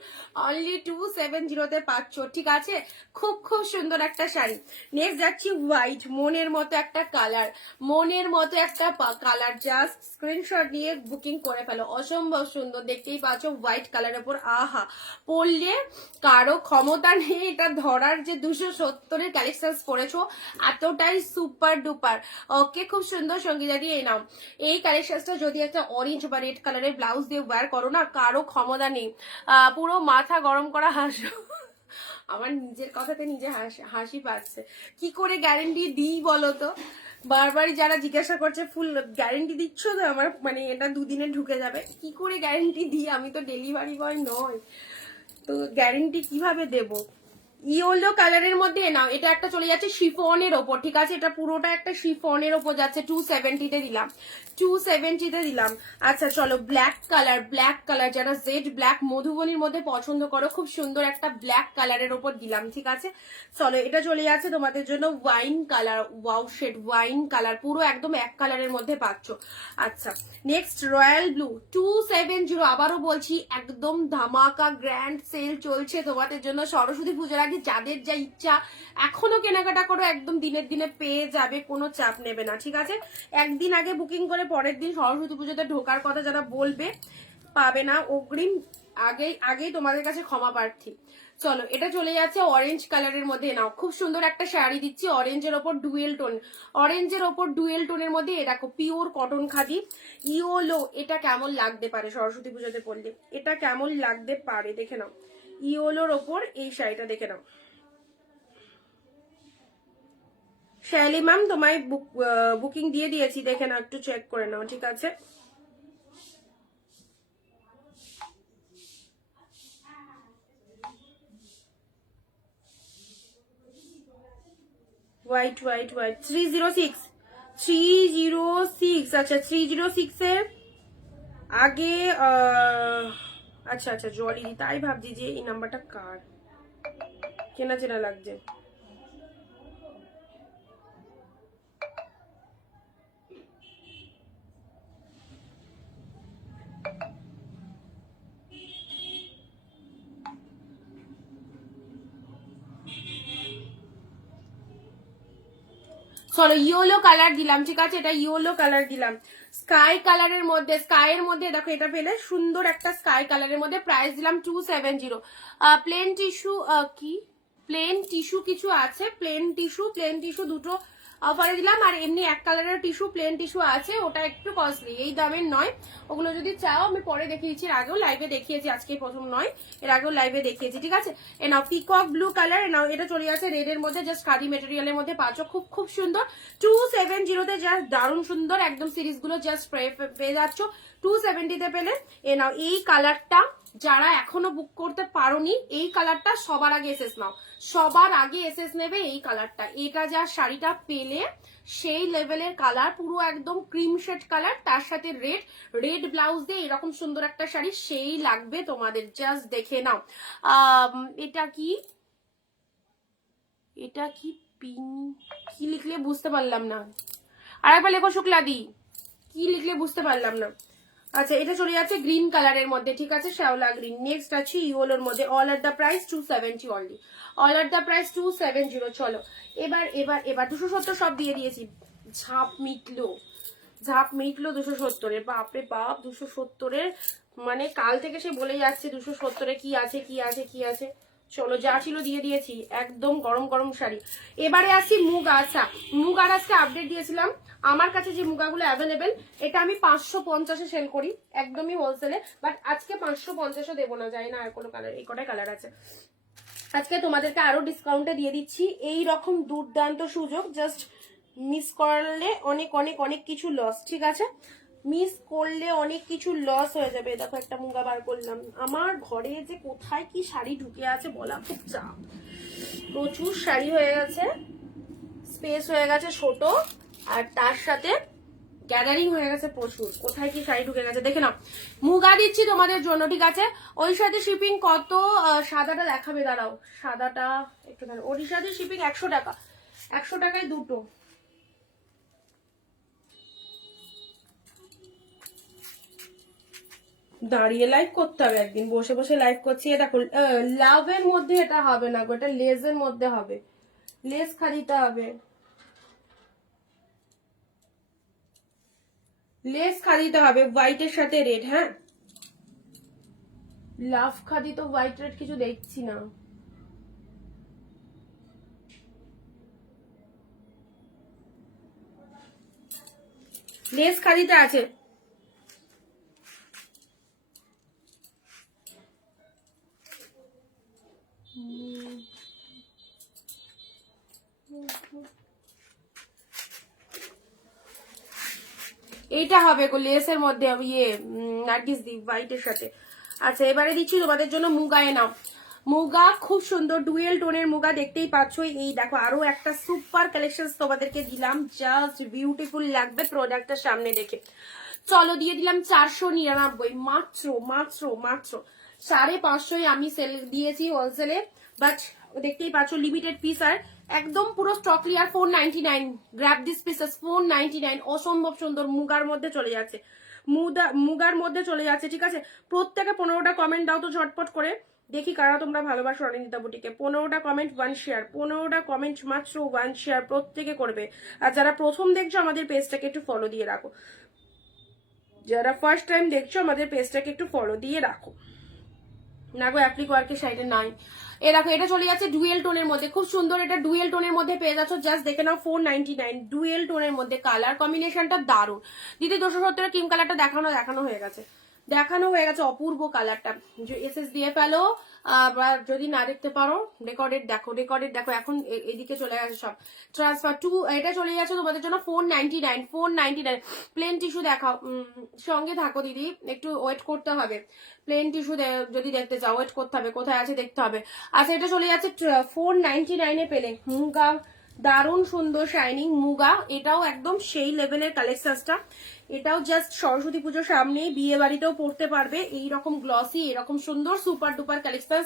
only 270-তে পাচ্ছ, ঠিক আছে? খুব খুব সুন্দর একটা শাড়ি। নেক্সট যাচ্ছি হোয়াইট, মনের মতো একটা কালার, মনের মতো একটা কালার, জাস্ট স্ক্রিনশট নিয়ে বুকিং করে ফেলো, অসম্ভব সুন্দর, দেখতেই পাচ্ছ হোয়াইট কালারের উপর, আহা পরলে কারো ক্ষমতা নেই এটা ধরার, যে 270-এর কালেকশন পরেছো, এতটাই সুপার ডুপার, ওকে? খুব সুন্দর সঙ্গীতা দিয়ে নাও। এই কালেকশনটা যদি একটা অরেঞ্জ বা রেড কালারের ব্লাউজ দিয়ে ওয়্যার করো না, কারো ক্ষমতা নেই, পুরো মাথা গরম করা হাসো। আমার নিজের কথাতে নিজে হাসি পাচ্ছে। কি করে গ্যারেন্টি দিই বলো তো? বারবারই যারা জিজ্ঞাসা করছে ফুল গ্যারেন্টি দিচ্ছ তো আমার, মানে এটা 2 দিনে ঢুকে যাবে, কি করে গ্যারেন্টি দিই? আমি তো ডেলিভারি বয় নয়। তো গ্যারেন্টি কিভাবে দেব? ইয়েলো কালারের মধ্যে নাও, এটা একটা চলে যাচ্ছে শিফনের ওপর, ঠিক আছে? এটা পুরোটা একটা শিফনের ওপর যাচ্ছে, 270-তে দিলাম, 270-তে দিলাম। আচ্ছা চলো, ব্ল্যাক কালার যারা জেড ব্ল্যাক মধুবনীর মধ্যে পছন্দ করো, খুব সুন্দর একটা ব্ল্যাক কালারের ওপর দিলাম, ঠিক আছে? চলো, এটা চলে যাচ্ছে তোমাদের জন্য wine colour, wow shade wine colour, পুরো একদম এক কালারের মধ্যে পাচ্ছ। আচ্ছা, নেক্সট রয়্যাল ব্লু 270, আবারও বলছি একদম ধামাকা গ্র্যান্ড সেল চলছে তোমাদের জন্য সরস্বতী পুজোর আগে। যাদের যা ইচ্ছা এখনো কেনাকাটা করো, একদম দিনের দিনে পেয়ে যাবে, কোনো চাপ নেবে না, ঠিক আছে? একদিন আগে বুকিং করে পরের দিন সরস্বতী পুজোতে ঢোকার কথা যারা বলবে, পাবে না, অগ্রিম আগেই তোমাদের কাছে ক্ষমা প্রার্থী। চলো, এটা চলে যাচ্ছে অরেঞ্জ কালারের মধ্যে, নাও খুব সুন্দর একটা শাড়ি দিচ্ছি অরেঞ্জের ওপর ডুয়েল টোনের মধ্যে। দেখো পিওর কটন খাদি ইয়োলো, এটা কেমন লাগতে পারে সরস্বতী পুজোতে পরলে, এটা কেমন লাগতে পারে দেখে নাও। ইয়োলোর ওপর এই শাড়িটা দেখে নাও। শাইলি ম্যাম তোমায় বুকিং দিয়ে দিয়েছি, দেখে নাও, একটু চেক করে নাও, ঠিক আছে? হোয়াইট 306, আচ্ছা 306 এর আগে আচ্ছা জলি, তাই ভাবছি যে এই নাম্বারটা কার, চেনা চেনা লাগছে। চলো, ইয়েলো কালার দিলাম, ঠিক আছে? এটা ইয়েলো কালার দিলাম, স্কাই কালারের মধ্যে, স্কাইয়ের মধ্যে দেখো এটা পেলে সুন্দর একটা স্কাই কালারের মধ্যে, প্রাইস দিলাম 270। প্লেন টিস্যু, কি প্লেন টিস্যু কিছু আছে, প্লেন টিস্যু দুটো অফারে দিলাম, আর এমনি এক কালারের টিস্যু প্লেন টিস্যু আছে, ওটা একটু কস্টলি, এই দামের নয়। ওগুলো যদি চাও আমি পরে দেখিয়েছি, এর আগেও লাইভে দেখিয়েছি, আজকে প্রথম নয়, এর আগেও লাইভে দেখিয়েছি, ঠিক আছে? এ নাও পিকক ব্লু কালার, নাও এটা চলে যাচ্ছে রেড এর মধ্যে, জাস্ট খাদি মেটেরিয়ালের মধ্যে পাচ্ছ, খুব খুব সুন্দর 270-তে, জাস্ট দারুণ সুন্দর, একদম সিরিজ গুলো জাস্ট পেয়ে যাচ্ছ 270-তে পেলে। এ নাও এই কালারটা, যারা এখনো বুক করতে পারোনি, এই কালারটা সবার আগে এসএস নাও, সবার আগে এসএস নেবে এই কালারটা। এটা যা শাড়িটা পেলে সেই লেভেলের কালার, পুরো একদম ক্রিম শেড কালার, তার সাথে রেড ব্লাউজ দিয়ে এরকম সুন্দর একটা শাড়ি, সেই লাগবে তোমাদের, জাস্ট দেখে নাও। এটা কি কি লিখলে বুঝতে পারলাম না, আরেকবার লেখো শুক্লাদি, কি লিখলে বুঝতে পারলাম না। আচ্ছা, এটা চলে যাচ্ছে গ্রিন কালারের মধ্যে, ঠিক আছে? শ্যাওলা গ্রিন। নেক্সট আছে ইয়োলোর মধ্যে, all are the price 270 only, all are the price 270। চলো, এবার 270 সব দিয়ে দিয়েছি, ঝাঁপ মিটলো 270-এর, বাপরে বাপ 270-এর, মানে কাল থেকে সে বলে যাচ্ছে 270-এ কি আছে। চলো, যা ছিল দিয়ে দিয়েছি, একদম গরম গরম শাড়ি। এবারে আসি মুগা। আচ্ছা, মুগার আজকে আপডেট দিয়েছিলাম, আমার কাছে যে মুগাগুলো অ্যাভেলেবেল, এটা আমি 550-এ সেল করি, একদমই হোলসেলে, বাট আজকে 550-ও দেবো না, যাই না আর কোনো কালার, এই কটাই কালার আছে। আজকে তোমাদেরকে আরো ডিসকাউন্টে দিয়ে দিচ্ছি এই রকম দুর্দান্ত সুযোগ, জাস্ট মিস করলে অনেক কিছু লস, ঠিক আছে? মিস করলে অনেক কিছু লস হয়ে যাবে। দেখো একটা মুগা বার করলাম, আমার ঘরে যে কোথায় কি শাড়ি ঢুকে আছে বলা খুব চাপ, প্রচুর শাড়ি হয়ে গেছে, স্পেস হয়ে গেছে ছোট, আর তার সাথে গ্যাদারিং হয়ে গেছে প্রচুর, কোথায় কি শাড়ি ঢুকে গেছে দেখে নাও। মুগা দিচ্ছি তোমাদের জন্য, ঠিক আছে? ওই সাথে শিপিং কত, সাদাটা দেখাবে, দাঁড়াও, সাদাটা একটু দাঁড়াও, ওর সাথে শিপিং 100 টাকা, 100 টাকায় দুটো। দাঁড়িয়ে লাইভ করতে হবে একদিন, বসে বসে লাইভ করছি। দেখো লাভের মধ্যে এটা হবে না গো, এটা লেজের মধ্যে হবে, লেস খাদিতে হবে, লেস খাদিতে হবে হোয়াইটের সাথে রেড। হ্যাঁ, লাভ খাদি তো হোয়াইট রেড কিছু দেখছি না, লেস খাদিতে আছে। এইটা হবে গো লেসের মধ্যে, ইয়ে নার্গিস দি হোয়াইটের সাথে। আচ্ছা, এবারে দিচ্ছি তোমাদের জন্য মুগায় নাও, মুগা খুব সুন্দর ডুয়েল টোনের মুগা দেখতেই পাচ্ছ। এই দেখো আরো একটা সুপার কালেকশন তোমাদেরকে দিলাম, জাস্ট বিউটিফুল লাগবে প্রোডাক্টটা সামনে দেখে। চলো দিয়ে দিলাম 499, মাত্র মাত্র মাত্র 550 আমি সেল দিয়েছি হোলসেলে, বাট দেখতেই পাচ্ছ লিমিটেড পিস আর একদম পুরো stock clear. 499, grab this pieces 499। অসম্ভব সুন্দর মুগার মধ্যে চলে যাচ্ছে, মুগার মধ্যে চলে যাচ্ছে, ঠিক আছে। প্রত্যেকে 15টা কমেন্ট দাও তো ঝটপট করে, দেখি কারা তোমরা ভালোবাসো অনিন্দিতা বুটিকে। 15টা কমেন্ট 1 শেয়ার, 15টা কমেন্ট মাত্র 1 শেয়ার প্রত্যেকে করবে। আর যারা প্রথম দেখছো আমাদের পেজটাকে একটু ফলো দিয়ে রাখো, যারা ফার্স্ট টাইম দেখছো আমাদের পেজটাকে একটু ফলো দিয়ে রাখো। না গো অ্যাপ্লিক ওয়ার্কের সাইডে নাই। এ দেখো এটা চলে যাচ্ছে ডুয়েল টোনের মধ্যে, খুব সুন্দর। এটা ডুয়েল টোনের মধ্যে পেয়ে যাচ্ছ, জাস্ট দেখে নাও 499। ডুয়েল টোনের মধ্যে কালার কম্বিনেশনটা দারুণ। দিদি 270 ক্রিম কালারটা দেখানো হয়ে গেছে, অপূর্ব কালারটা। এসএস দিয়ে ফেলো, যদি না দেখতে পারো রেকর্ডেড দেখো। এখন এদিকে চলে গেছে সব ট্রান্সফার টু। এটা চলে যাচ্ছে তোমাদের জন্য 499। প্লেন টিস্যু দেখাও, সঙ্গে থাকো দিদি, একটু ওয়েট করতে হবে। প্লেন টিস্যু যদি দেখতে চাও ওয়েট করতে হবে, কোথায় আছে দেখতে হবে। আচ্ছা এটা চলে যাচ্ছে 499 পেলে মুগা, দারুণ সুন্দর শাইনিং মুগা। এটাও একদম সেই লেভেলের কালেকশনটা। এটাও জাস্ট সরস্বতী পুজোর সামনেই বিয়ে বাড়িতেও পড়তে পারবে, এইরকম গ্লসি এরকম সুন্দর super duper collection.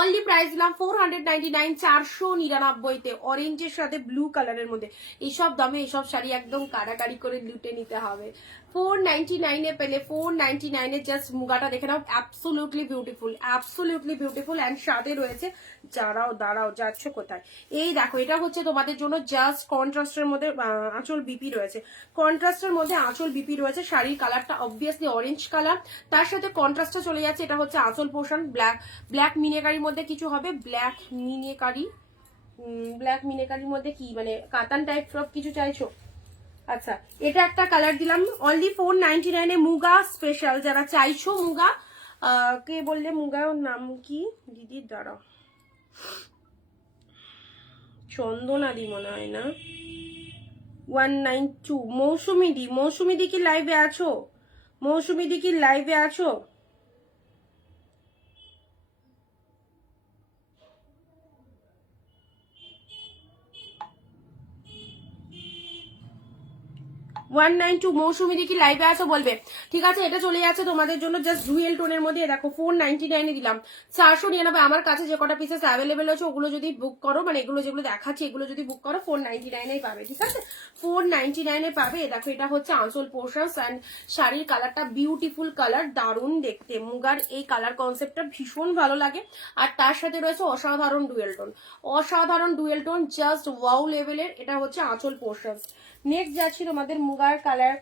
Only price দিলাম 499, 499-তে, অরেঞ্জের সাথে ব্লু কালারের মধ্যে। এইসব দামে এইসব শাড়ি একদম কাড়াকাড়ি করে লুটে নিতে হবে। 499 পেলে 499 জাস্ট মুগাটা দেখে নাও, অ্যাবসোলিউটলি বিউটিফুল অ্যান্ড সাথে রয়েছে। দাঁড়াও যাচ্ছ কোথায়? এই দেখো এটা হচ্ছে তোমাদের জন্য জাস্ট কন্ট্রাস্টের মধ্যে আঁচল বিপি রয়েছে, শাড়ির কালারটা অবভিয়াসলি অরেঞ্জ কালার, তার সাথে কন্ট্রাস্টটা চলে যাচ্ছে। এটা হচ্ছে আঁচল পোর্শন, ব্ল্যাক মিনেকারির মধ্যে কিছু হবে, ব্ল্যাক মিনেকারির মধ্যে কি মানে কাতান টাইপ সব কিছু চাইছো? আচ্ছা এটা একটা কালার দিলাম অনলি 499 মুগা স্পেশাল। যারা চাইছো মুগা, কে বললে মুগার নাম কি দিদির? দাঁড়াও, চন্দনা দি মনে হয় না। 192 মৌসুমি দি কি লাইভে আছো? 192 মৌসুমি দি কি লাইভে আছো বলবে, ঠিক আছে। এটা চলে যাচ্ছে তোমাদের জন্য জাস্ট ডুয়েল টোনের মধ্যে। দেখো 499 দিলাম, 499। আমার কাছে যে কটা পিসেস অ্যাভেলেবেল আছে ওগুলো যদি বুক করো, মানে এগুলো যেগুলো দেখাচ্ছি এগুলো যদি বুক করো 499 পাবে, ঠিক আছে। 499 পাবে। দেখো এটা হচ্ছে আঁচল পোর্শনস অ্যান্ড শাড়ির কালারটা বিউটিফুল কালার, দারুণ দেখতে। মুগার এই কালার কনসেপ্টটা ভীষণ ভালো লাগে। আর তার সাথে রয়েছে অসাধারণ ডুয়েল টোন, জাস্ট ওয়াও লেভেলের। এটা হচ্ছে আঁচল পোর্শনস। নেক্সট যাচ্ছি তোমাদের মুগার কালার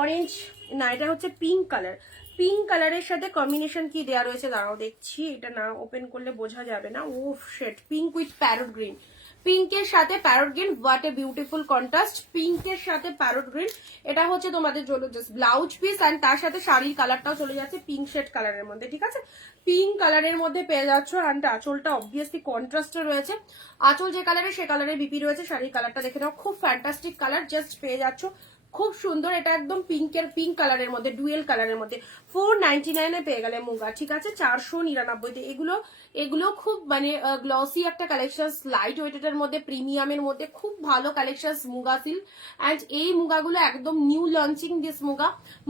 অরেঞ্জ, না এটা হচ্ছে পিঙ্ক কালারের সাথে কম্বিনেশন কি দেওয়া রয়েছে দাঁড়াও দেখছি, এটা না ওপেন করলে বোঝা যাবে না। Of shade, pink with parrot green, পিঙ্কের সাথে parrot green, what a beautiful contrast. পিঙ্কের সাথে প্যারট গ্রিন, এটা হচ্ছে তোমাদের জন্য জাস্ট ব্লাউজ পিস অ্যান্ড তার সাথে শাড়ির কালারটাও চলে যাচ্ছে পিঙ্ক শেড কালারের মধ্যে, ঠিক আছে। পিঙ্ক কালারের মধ্যে পেয়ে যাচ্ছ অ্যান্ড আঁচলটা অবভিয়াসলি কন্ট্রাস্টে রয়েছে। আঁচল যে কালারে সে কালারে বিপি রয়েছে। শাড়ির কালারটা দেখে নাও, খুব ফ্যান্টাস্টিক কালার, জাস্ট পেয়ে যাচ্ছ খুব সুন্দর। এটা একদম পিঙ্ক কালারের মধ্যে, ডুয়েল কালারের মধ্যে 499 পেয়ে গেলে মুগা, ঠিক আছে। 499-তে এগুলো খুব মানে গ্লসি একটা কালেকশন, লাইট ওয়েটের মধ্যে, প্রিমিয়ামের মধ্যে খুব ভালো কালেকশন মুগা সিল্ক। অ্যান্ড এই মুগাগুলো একদম নিউ লঞ্চিং দিস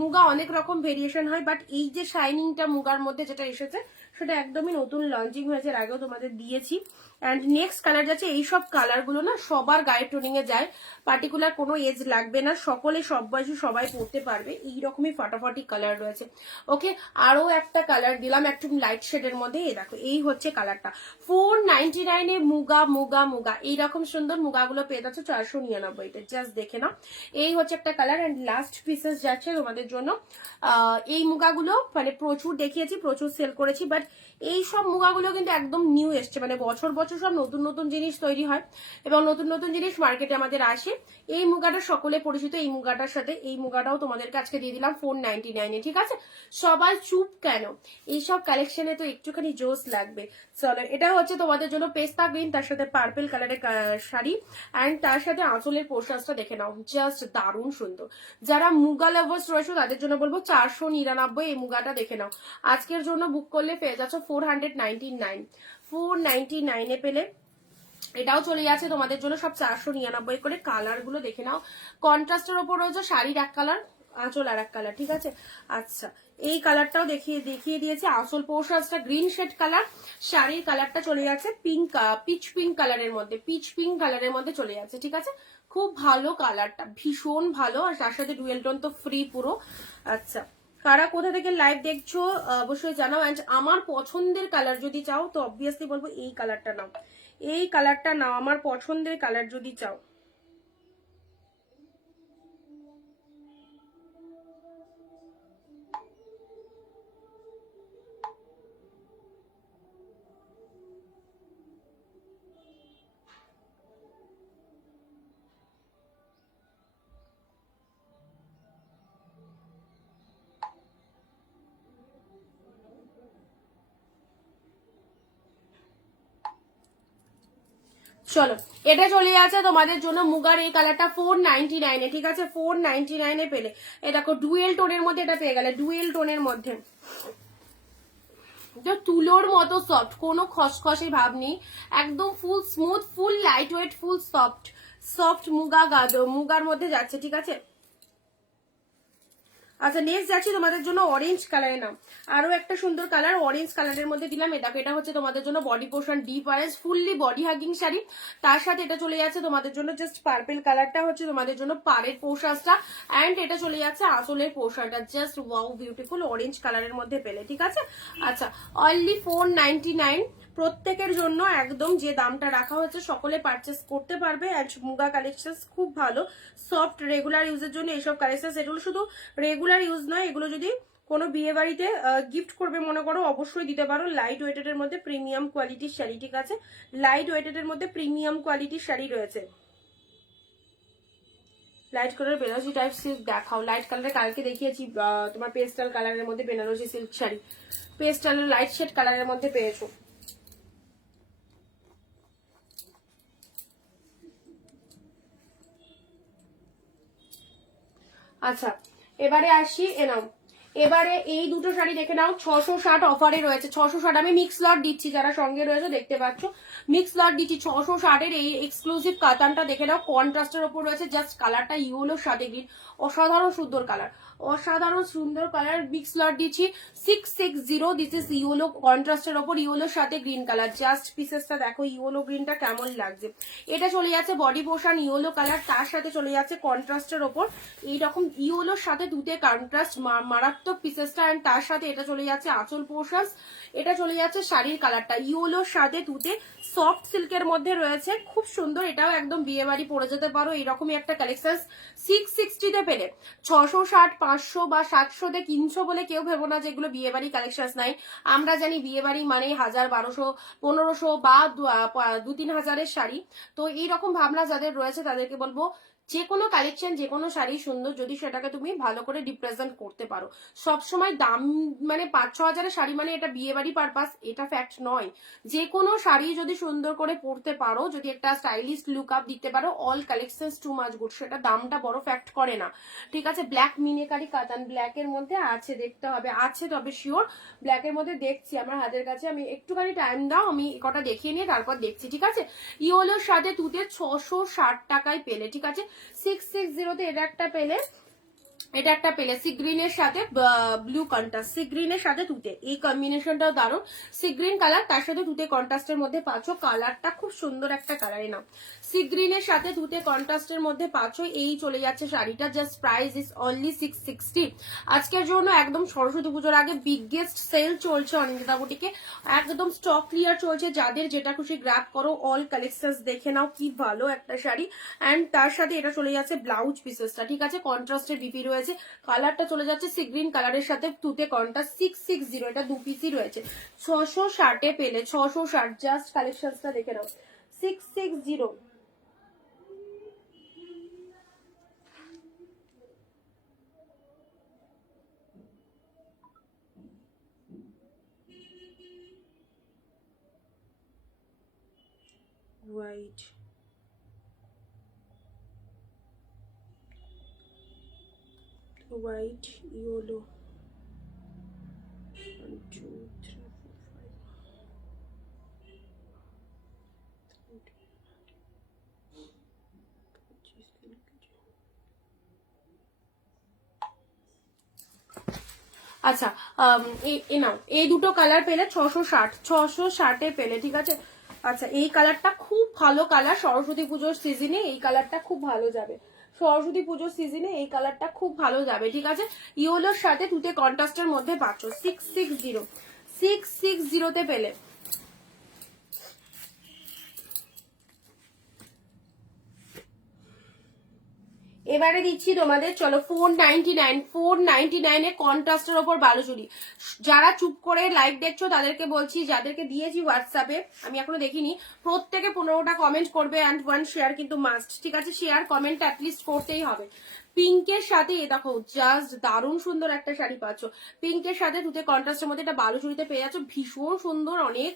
মুগা অনেক রকম ভেরিয়েশন হয়, বাট এই যে শাইনিংটা মুগার মধ্যে যেটা এসেছে সেটা একদমই নতুন লঞ্চিং হয়েছে, এর আগেও তোমাদের দিয়েছি। অ্যান্ড নেক্সট কালার যাচ্ছে, এইসব কালারগুলো না সবার গায়ে টোনিং এ যায়, পার্টিকুলার কোনো এজ লাগবে না, সকলে সব বয়সী সবাই পড়তে পারবে, এইরকমই ফাটাফাটি কালার রয়েছে। ওকে আরো একটা কালার দিলাম একটু লাইট শেডের মধ্যে, এই দেখো এই হচ্ছে কালারটা। 499-এ মুগা এইরকম সুন্দর মুগাগুলো পেয়ে যাচ্ছে 499-তে, জাস্ট দেখে নাও। এই হচ্ছে একটা কালার। অ্যান্ড লাস্ট পিসেস যাচ্ছে তোমাদের জন্য। এই মুগাগুলো মানে প্রচুর দেখিয়েছি, প্রচুর সেল করেছি, বাট এই সব মুগাগুলো কিন্তু একদম নিউ এসছে, মানে বছর বছর সব নতুন জিনিস তৈরি হয় এবং নতুন জিনিস মার্কেটে আমাদের আসে। এই মুগাটা সকলে পরিচিত, এই মুগাটার সাথে এই মুগাটাও তোমাদেরকে আজকে দিয়ে দিলাম 499-এ, ঠিক আছে। সবাই চুপ কেন, এইসব কালেকশনে তো একটুখানি জোস লাগবে। চলো এটা হচ্ছে তোমাদের জন্য পেস্তা গ্রিন, তার সাথে পার্পল কালারের শাড়ি অ্যান্ড তার সাথে আঁচলের পোর্শনসটা দেখে নাও, জাস্ট দারুণ সুন্দর। যারা মুগা লাভার্স রয়েছে তাদের জন্য বলবো 499 এই মুগাটা দেখে নাও। আজকের জন্য বুক করলে পেয়ে যাচ্ছ 499। 499 পেলে। এটাও চলে যাচ্ছে তোমাদের জন্য সব 499 করে। কালার গুলো দেখে নাও, কন্ট্রাস্টের ওপর রয়েছে, শাড়ির এক কালার, আঁচল আর এক কালার, ঠিক আছে। আচ্ছা, এই কালারটাও দেখিয়ে দিয়েছে, আঁচল পোর্শনটা গ্রিন শেড কালার, শাড়ির কালারটা চলে যাচ্ছে পিঙ্ক, পিচ পিঙ্ক কালারের মধ্যে, পিচ পিঙ্ক কালারের মধ্যে চলে যাচ্ছে, ঠিক আছে। খুব ভালো কালারটা, ভীষণ ভালো, আর তার সাথে ডুয়েল টোন তো ফ্রি পুরো। আচ্ছা, কারা কোথা থেকে লাইভ দেখছো অবশ্যই জানাও। অ্যান্ড আমার পছন্দের কালার যদি চাও তো অবভিয়াসলি বলবো এই কালারটা নাও, এই কালারটা নাও, আমার পছন্দের কালার যদি চাও। চলো, এটা চলে যাচ্ছে তোমাদের জন্য মুগার এই কালারটা 499 ঠিক আছে, 499 পেলে। এটা দেখো ডুয়েল টোনের মধ্যে এটা পেয়ে গেলে, ডুয়েল টোনের মধ্যে, তুলোর মতো সফট, কোনো খসখসে ভাব নেই, একদম ফুল স্মুথ, ফুল লাইট ওয়েট, ফুল সফট, সফট মুগার মধ্যে যাচ্ছে, ঠিক আছে। আচ্ছা, নেক্সট যাচ্ছি তোমাদের জন্য অরেঞ্জ কালারে। নাও আরো একটা সুন্দর কালার, অরেঞ্জ কালারের মধ্যে দিলাম। এটা হচ্ছে তোমাদের জন্য body portion deep orange, fully body hugging sari, তার সাথে এটা চলে যাচ্ছে তোমাদের জন্য জাস্ট পার্পল কালারটা হচ্ছে তোমাদের জন্য পাড়ের পোর্শনটা, অ্যান্ড এটা চলে যাচ্ছে আঁচলের পোর্শনটা, জাস্ট ওয়াও বিউটিফুল অরেঞ্জ কালারের মধ্যে পেলে, ঠিক আছে। আচ্ছা, অনলি 499 প্রত্যেকের জন্য, একদম যে দামটা রাখা হয়েছে সকলে পারচেস করতে পারবে। অ্যান্ড মুগা কালেকশন খুব ভালো, সফট, রেগুলার ইউজের জন্য এইসব কালেকশন। এগুলো শুধু রেগুলার ইউজ নয়, এগুলো যদি কোনো বিয়ে বাড়িতে গিফট করবে মনে করো, অবশ্যই দিতে পারো। লাইট ওয়েটেড এর মধ্যে প্রিমিয়াম কোয়ালিটির শাড়ি, ঠিক আছে, লাইট ওয়েটেড এর মধ্যে প্রিমিয়াম কোয়ালিটির শাড়ি রয়েছে। Light colour Banarasi type silk দেখাও, লাইট কালারের কালকে দেখিয়েছি তোমার পেস্টাল কালারের মধ্যে বেনারসি সিল্ক শাড়ি, পেস্টালের লাইট শেড কালারের মধ্যে পেয়েছো। আচ্ছা, এবারে আসি, নাও এবারে এই দুটো শাড়ি দেখে নাও, 660 অফারে রয়েছে, 660 আমি মিক্স লট দিচ্ছি, যারা সঙ্গে রয়েছে দেখতে পাচ্ছ মিক্স লট দিচ্ছি 660 এই এক্সক্লুসিভ কাতানটা দেখে নাও, কন্ট্রাস্টের ওপর রয়েছে, জাস্ট কালারটা ইয়েলোর সাথে গ্রিন, অসাধারণ সুন্দর কালার, অসাধারণ সুন্দর কালার, মিক্স লট দিচ্ছি 660, দিস ইজ ইয়েলো কন্ট্রাস্টের ওপর, ইয়েলোর সাথে গ্রিন কালার, জাস্ট পিসেসটা দেখো ইয়েলো গ্রিনটা কেমন লাগছে। এটা চলে যাচ্ছে বডি পোর্শন ইয়েলো কালার, তার সাথে চলে যাচ্ছে কন্ট্রাস্টের ওপর এইরকম ইয়েলোর সাথে দুটো কন্ট্রাস্ট, মারাত্মক পিসেসটা, এন্ড তার সাথে এটা চলে যাচ্ছে আঁচল পোর্শন, এটা চলে যাচ্ছে শাড়ির কালারটা ইয়েলোর সাথে দুটো সফট সিল্কের মধ্যে রয়েছে, খুব সুন্দর, এটাও একদম বিয়ে বাড়ি পরে যেতে পারো এরকমই একটা কালেকশন। 660 পেলে, 660, 500 বা 700 কিনছো বলে কেউ ভেবো না যেগুলো বিয়ে বাড়ি কালেকশন নাই। আমরা জানি বিয়ে বাড়ি মানে 1000, 1200, 1500 বা 2-3 হাজারের শাড়ি। তো এইরকম ভাবনা যাদের রয়েছে তাদেরকে বলবো যে কোনো কালেকশন, যে কোনো শাড়ি সুন্দর যদি সেটাকে তুমি ভালো করে রিপ্রেজেন্ট করতে পারো। সবসময় দাম মানে 5-6 হাজারের শাড়ি মানে এটা বিয়ে বাড়ি পারপাস, এটা ফ্যাক্ট নয়। যে কোনো শাড়ি যদি সুন্দর করে পরতে পারো, যদি একটা স্টাইলিশ লুক আপ দিতে পারো, all collection two much good, সেটা দামটা বড় ফ্যাক্ট করে না, ঠিক আছে। ব্ল্যাক মিনেকারি কাতান, ব্ল্যাক এর মধ্যে আছে, দেখতে হবে, আছে তবে শিওর, ব্ল্যাক এর মধ্যে দেখছি আমার হাতের কাছে, আমি একটুখানি টাইম দাও, আমি কটা দেখিয়ে নিয়ে তারপর দেখছি, ঠিক আছে। ইয়েলোর সাথে তুতে 660 টাকায় পেলে, ঠিক আছে। 660 এটা একটা পেলে, এটা একটা পেলে সি গ্রিনের সাথে ব্লু কন্ট্রাস্ট, সি গ্রিনের সাথে তুতে, এই কম্বিনেশনটাও দারুণ, সি গ্রিন কালার তার সাথে তুতে কন্ট্রাস্টের মধ্যে পাচ্ছ, কালারটা খুব সুন্দর একটা কালারে নাও, সি গ্রিনের সাথে তুতে কন্ট্রাস্টের মধ্যে পাচ্ছ। এই চলে যাচ্ছে শাড়িটা, জাস্ট প্রাইস ইজ অনলি 660। আজকের জন্য একদম সরস্বতী পুজোর আগে বিগেস্ট সেল চলছে অনিন্দিতা বুটিকে, একদম স্টক ক্লিয়ার চলছে, যাদের যেটা খুশি গ্র্যাব করো, অল কালেকশন দেখে নাও, কি ভালো একটা শাড়ি। অ্যান্ড তার সাথে এটা চলে যাচ্ছে ব্লাউজ পিসেসটা, ঠিক আছে, কন্ট্রাস্টের ডিপি রয়েছে, কালারটা চলে যাচ্ছে সি গ্রিন কালারের সাথে তুতে কন্ট্রাস্ট, 660 এটা 2 পিসই রয়েছে, 660 পেলে, 660, জাস্ট কালেকশনটা দেখে নাও, 660। হোয়াইট, হোয়াইট, ইয়েলো, 1 2 3 4 5, আচ্ছা, নাও এই দুটো কালার পেলে 660, 660-এ পেলে, ঠিক আছে। আচ্ছা, এই কালারটা খুব ভালো কালার, সরস্বতী পুজোর সিজনে এই কালারটা খুব ভালো যাবে, সরস্বতী পুজোর সিজনে এই কালারটা খুব ভালো যাবে, ঠিক আছে। ইয়েলোর সাথে তুতে কন্ট্রাস্টের মধ্যে পাচ্ছ 660, 660-তে পেলে। এবারে দিচ্ছি তোমাদের, চলো 499, 499-এ কন্ট্রাস্টের ওপর বালুচুরি। যারা চুপ করে লাইভ দেখছো তাদেরকে বলছি, যাদেরকে দিয়েছি হোয়াটসঅ্যাপে, আমি এখনো দেখিনি, প্রত্যেকে 15টা কমেন্ট করবে অ্যান্ড 1 শেয়ার কিন্তু মাস্ট, ঠিক আছে। শেয়ার কমেন্ট অ্যাটলিস্ট করতেই হবে। পিঙ্কের সাথে এ দেখো জাস্ট দারুণ সুন্দর একটা শাড়ি পাচ্ছ, পিঙ্কের সাথে তুতে কন্ট্রাস্টের মধ্যে এটা বালুচুরিতে পেয়ে যাচ্ছ, ভীষণ সুন্দর, অনেক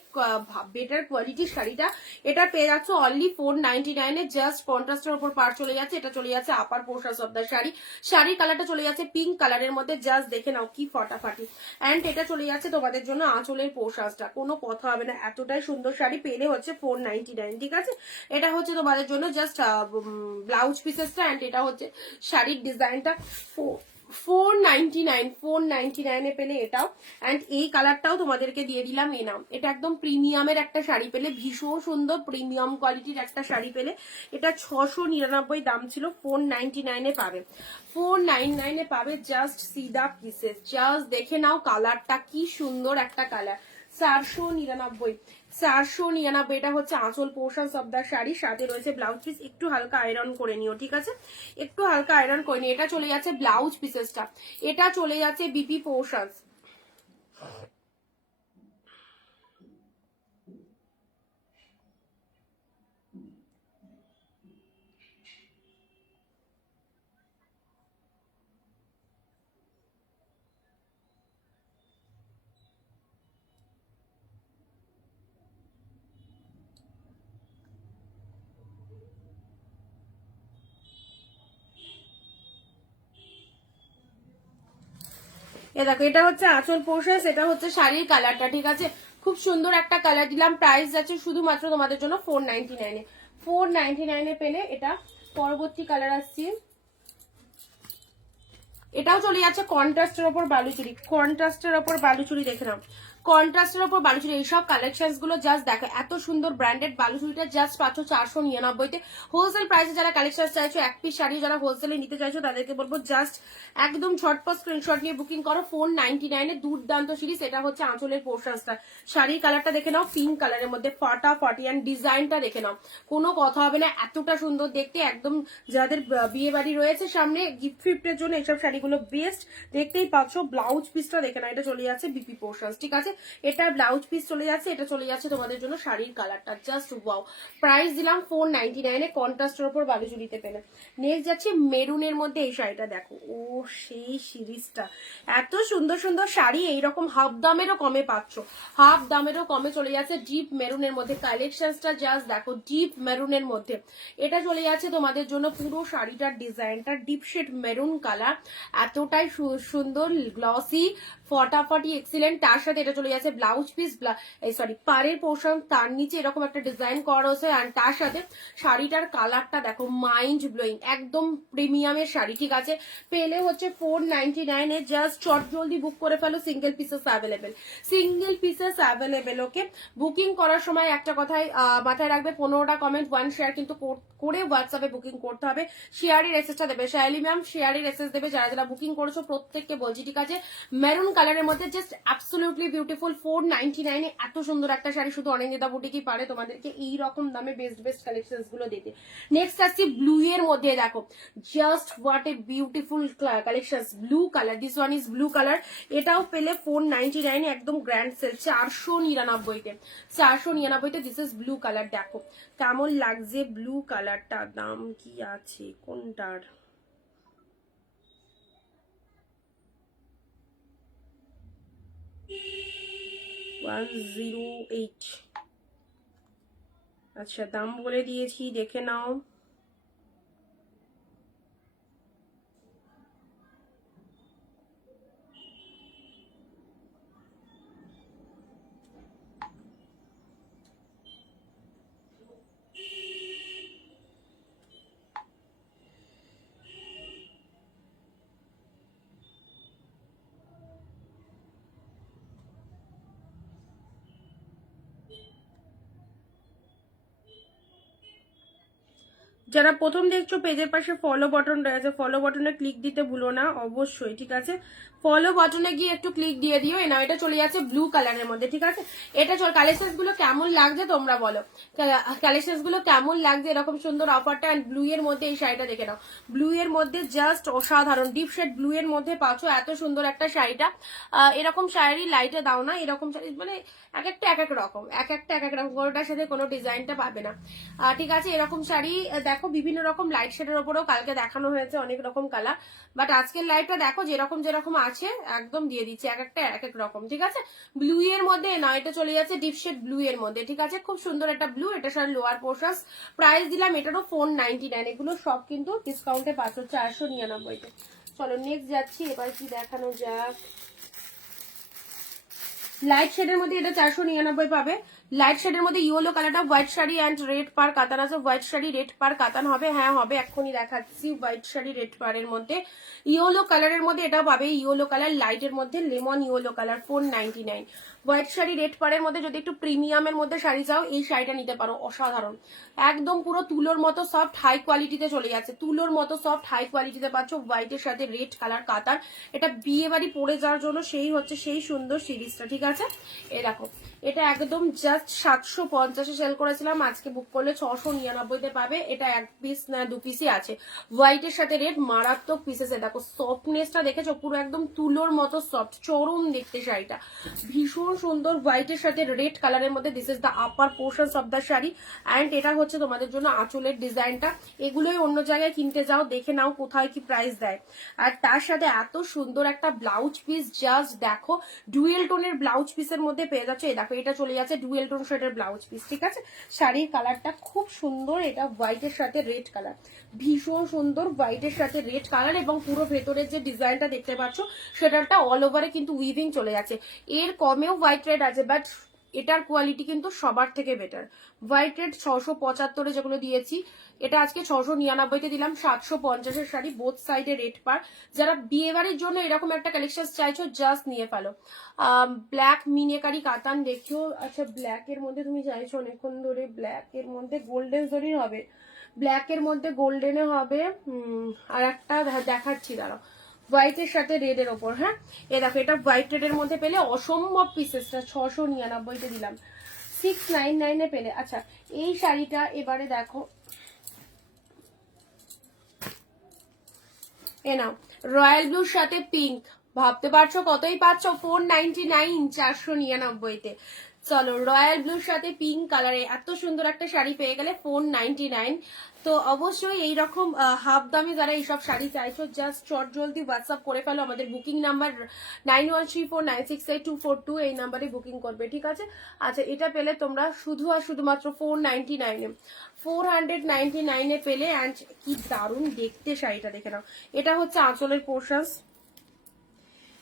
বেটার কোয়ালিটির শাড়িটা। এটা পেয়ে যাচ্ছ অনলি 499-এ, জাস্ট কন্ট্রাস্টের উপর পার চলে যাচ্ছে, এটা চলে যাচ্ছে আপার পোর্শন অফ দ্য শাড়ি। শাড়ির কালারটা চলে যাচ্ছে পিঙ্ক কালারের মধ্যে, জাস্ট দেখে নাও কি ফটাফাটি। অ্যান্ড এটা চলে যাচ্ছে তোমাদের জন্য আঁচলের পোর্শনটা, কোনো কথা হবে না, এতটাই সুন্দর শাড়ি পেলে হচ্ছে 499, ঠিক আছে। এটা হচ্ছে তোমাদের জন্য জাস্ট ব্লাউজ পিসেসটা, অ্যান্ড এটা হচ্ছে শাড়ির ডিজাইনটা। 499, 499-এ পেলে এটাও। অ্যান্ড এই কালারটাও তোমাদেরকে দিয়ে দিলাম, এ নাও, এটা একদম প্রিমিয়ামের একটা শাড়ি পেলে, ভীষণ সুন্দর প্রিমিয়াম কোয়ালিটির একটা শাড়ি পেলে। এটা 699 দাম ছিল, 499-এ পাবে, 499-এ পাবে। জাস্ট সি দা পিসেস, জাস্ট দেখে নাও কালারটা কি সুন্দর একটা কালার। 499, 499, এটা হচ্ছে আঁচল পোর্শন অফ দা শাড়ি, সাথে রয়েছে ব্লাউজ পিস। একটু হালকা আয়রন করে নিও, ঠিক আছে, একটু হালকা আয়রন করে নিও। এটা চলে যাচ্ছে ব্লাউজ পিসেসটা, এটা চলে যাচ্ছে বিপি পোর্শন। এ দেখো, এটা হচ্ছে আঁচল পোর্শন, এটা হচ্ছে শাড়ির কালারটা, ঠিক আছে। খুব সুন্দর একটা কালার দিলাম। প্রাইস আছে শুধুমাত্র তোমাদের জন্য 499-এ, 499-এ পেলে এটা। পরবর্তী কালার আসছি, এটাও চলে যাচ্ছে কন্ট্রাস্টের ওপর বালুচুরি, কন্ট্রাস্টের ওপর বালুচুরি, দেখে নাও কন্ট্রাস্টের ওপর বালুচুরি। এইসব কালেকশনস গুলো জাস্ট দেখো, এত সুন্দর ব্র্যান্ডেড বালুচুরিটা জাস্ট পাচ্ছ 499-তে। হোলসেল প্রাইসে যারা কালেকশন চাইছো, এক পিস শাড়ি যারা হোলসেলে নিতে চাইছো, তাদেরকে বলবো জাস্ট একদম ঝটপট স্ক্রিনশট নিয়ে বুকিং করো। 499-এ দুর্দান্ত সিরিজ। এটা হচ্ছে আঁচলের পোর্শনসটা, শাড়ির কালারটা দেখে নাও, পিঙ্ক কালারের মধ্যে ফাটাফাটি, অ্যান্ড ডিজাইনটা দেখে নাও, কোনো কথা হবে না, এতটা সুন্দর দেখতে। একদম যাদের বিয়ে বাড়ি রয়েছে সামনে, গিফট ফিফটের জন্য এইসব শাড়িগুলো বেস্ট। দেখতেই পাচ্ছ ব্লাউজ পিসটা দেখে নাও, এটা চলে যাচ্ছে বিপি পোর্শন, ঠিক আছে। এটা ব্লাউজ পিস চলে যাচ্ছে, এটা চলে যাচ্ছে তোমাদের জন্য শাড়ির কালারটা, জাস্ট ওয়াও। প্রাইস দিলাম 499-এ, কন্ট্রাস্টের উপর বালুচুরিতে পেলে। নেক্সট যাচ্ছে মেরুনের মধ্যে, এই শাড়িটা দেখো, ও সেই সিরিজটা, এত সুন্দর সুন্দর শাড়ি এইরকম হাফ দামেরও কমে পাচ্ছ, হাফ দামেরও কমে চলে যাচ্ছে ডিপ মেরুনের মধ্যে। কালেকশনসটা জাস্ট দেখো, ডিপ মেরুনের মধ্যে এটা চলে যাচ্ছে তোমাদের জন্য। পুরো শাড়িটার ডিজাইনটা ডিপ শেড মেরুন কালার, এতটাই সুন্দর গ্লসি ফটাফটি এক্সিলেন্ট। তার সাথে এটা চলে যাচ্ছে ব্লাউজ পিস, সরি পাড়ের পোর্শন, তার নিচে এরকম একটা ডিজাইন করা রয়েছে। আর তার সাথে শাড়িটার কালারটা দেখো, মাইন্ড ব্লোয়িং, একদম প্রিমিয়ামের শাড়ি, ঠিক আছে। পেলে হচ্ছে 499-এ, জাস্ট চট জলদি বুক করে ফেলো, single pieces available, single pieces available. Okay, booking করার সময় একটা কথাই মাথায় রাখবে, 15টা কমেন্ট 1 শেয়ার কিন্তু করে হোয়াটসঅ্যাপে বুকিং করতে হবে। শেয়ারের এসএসটা দেবে শায়ালি ম্যাম, শেয়ারের এসএস দেবে যারা যারা বুকিং করেছো প্রত্যেককে বলছি, ঠিক আছে। মেরুন কালারের মধ্যে জাস্ট অ্যাবসলিউটলি বিউটিফুল, 499-এ এত সুন্দর একটা শাড়ি শুধু অনিন্দিতা বুটিকই পারে তোমাদেরকে এই রকম দামে বেস্ট বেস্ট কালেকশনস গুলো দিতে। নেক্সট আসছি ব্লু এর মধ্যে, দেখো just what a beautiful collections, blue colour, this one is blue colour. এটাও পেলে 499-এ, একদম গ্র্যান্ড সেল 499-তে, 499-তে। দিস ইজ ব্লু কালার, দেখো কেমন লাগছে ব্লু কালারটা, দাম কি আছে কোনটার, 108। আচ্ছা, দাম বলে দিয়েছি, দেখে নাও। যারা প্রথম দেখছো পেজের পাশে ফলো বাটন রয়েছে, ফলো বাটনে ক্লিক দিতে ভুলো না অবশ্যই, ঠিক আছে? ফলো বাটনে গিয়ে একটু ক্লিক দিয়ে দিও। না এটা চলে যাচ্ছে ব্লু কালারের মধ্যে, ঠিক আছে? এটা কালেকশন গুলো কেমন লাগছে তোমরা বলো, কালেকশন গুলো কেমন লাগছে? এরকম সুন্দর অফারটা অ্যান্ড ব্লু এর মধ্যে এই শাড়িটা দেখে নাও, ব্লু এর মধ্যে জাস্ট অসাধারণ ডিপ শেড ব্লু এর মধ্যে পাচ্ছ এত সুন্দর একটা শাড়িটা। এরকম শাড়ি লাইটে দাও না, এরকম শাড়ি মানে এক একটা এক এক রকম, এক একটা এক এক রকম, কোনোটার সাথে কোনো ডিজাইনটা পাবে না, ঠিক আছে? এরকম শাড়ি দেখো বিভিন্ন রকম লাইট শেডের ওপরেও কালকে দেখানো হয়েছে অনেক রকম কালার, বাট আজকের লাইটটা দেখো যেরকম যেরকম আছে একদম দিয়ে দিচ্ছে, এক একটা এক এক রকম, ঠিক আছে? ব্লু এর মধ্যে না, এটা চলে যাচ্ছে ডিপ শেড ব্লু এর মধ্যে, ঠিক আছে? খুব সুন্দর একটা ব্লু, এটা সার লোয়ার পোর্শন, প্রাইস দিলাম এটারও 499। এগুলো সব কিন্তু ডিসকাউন্টে পাচ্ছ 499-তে। চলো নেক্সট যাচ্ছি, এবার কি দেখানো যাক। লাইট শেডের মধ্যে এটা 499 পাবে। লাইট শেডের মধ্যে ইয়েলো কালারটা হোয়াইট শাড়ি অ্যান্ড রেড পার কাতান আছে, হোয়াইট শাড়ি রেড পার কাতান হবে, হ্যাঁ হবে, এক্ষুনি দেখাচ্ছি। হোয়াইট শাড়ি রেড পারের মধ্যে ইয়েলো কালারের মধ্যে এটাও পাবে, ইয়েলো কালার লাইটের মধ্যে lemon yellow colour 499। White sari red পারের মধ্যে যদি একটু প্রিমিয়ামের মধ্যে শাড়ি চাও এই শাড়িটা নিতে পারো, অসাধারণ, একদম পুরো তুলোর মতো সফট হাই কোয়ালিটিতে চলে যাচ্ছে, তুলোর মতো সফট হাই কোয়ালিটিতে পাচ্ছ হোয়াইটের সাথে রেড কালার কাতার। এটা বিয়ে বাড়ি পরে যাওয়ার জন্য সেই হচ্ছে সেই সুন্দর সিরিজটা, ঠিক আছে? এ দেখো এটা একদম জাস্ট 750-এ সেল করেছিলাম, আজকে বুক করলে 699-তে পাবে। এটা এক পিস না দু পিসই আছে, হোয়াইটের সাথে রেড, মারাত্মক পিসেসে দেখো সফটনেসটা দেখেছো, পুরো একদম তুলোর মতো সফট, চরম দেখতে শাড়িটা, ভীষণ সুন্দর হোয়াইটের সাথে রেড কালারের মধ্যে। This is the upper portion of the sari and এটা হচ্ছে তোমাদের জন্য আঁচলের ডিজাইনটা। এগুলোই অন্য জায়গায় কিনতে যাও, দেখে নাও কোথায় কি প্রাইস দেয়। আর তার সাথে এত সুন্দর একটা ব্লাউজ পিস, জাস্ট দেখো ডুয়েল টোনের ব্লাউজ পিসের মধ্যে পেয়ে যাচ্ছে। এই দেখো এটা চলে যাচ্ছে ডুয়েল টোন শেডের ব্লাউজ পিস, ঠিক আছে? শাড়ির কালারটা খুব সুন্দর, এটা হোয়াইটের সাথে রেড কালার, ভীষণ সুন্দর হোয়াইটের সাথে রেড কালার, এবং পুরো ভেতরের যে ডিজাইনটা দেখতে পাচ্ছ সেটাটা অল ওভারে কিন্তু উইভিং চলে যাচ্ছে। এর কমেও হোয়াইট রেড আছে, বাট এটার কোয়ালিটি কিন্তু সবার থেকে বেটার। হোয়াইট রেড 675-এ যেগুলো দিয়েছি, এটা আজকে 699-তে দিলাম। 750-এর শাড়ি, বোথ সাইডে রেড পার। যারা বিয়ে বাড়ির জন্য এরকম একটা কালেকশন চাইছো জাস্ট নিয়ে ফেলো। ব্ল্যাক মিনেকারি কাতান দেখিও, আচ্ছা ব্ল্যাক এর মধ্যে তুমি চাইছো অনেকক্ষণ ধরে, ব্ল্যাক এর মধ্যে গোল্ডেন জরির হবে, ব্ল্যাক এর মধ্যে গোল্ডেনে হবে, আর একটা দেখাচ্ছি দাঁড়াও, হোয়াইটের সাথে রেড এর ওপর, হ্যাঁ এ দেখো এটা হোয়াইট রেড এর মধ্যে পেলে অসম্ভব পিসেসটা 699-তে দিলাম, 699-এ পেলে। আচ্ছা এই শাড়িটা এবারে দেখো, এ নাও রয়্যাল ব্লুর সাথে পিঙ্ক, ভাবতে পারছো কতই পাচ্ছ? 499, 499-তে। চলো রয়্যাল ব্লুর সাথে পিঙ্ক কালারে এত সুন্দর একটা শাড়ি পেয়ে গেলে 499। তো অবশ্যই এইরকম হাফ দামে যারা এইসব শাড়ি চাইছো জাস্ট চট জলদি হোয়াটসঅ্যাপ করে ফেলো, আমাদের বুকিং নাম্বার 9134968242, এই নাম্বারে বুকিং করবে, ঠিক আছে? আচ্ছা এটা পেলে তোমরা শুধু আর শুধুমাত্র 499-এ, 499-এ পেলে। অ্যান্ড কি দারুণ দেখতে শাড়িটা, দেখে নাও। এটা হচ্ছে আঁচলের পোর্শন,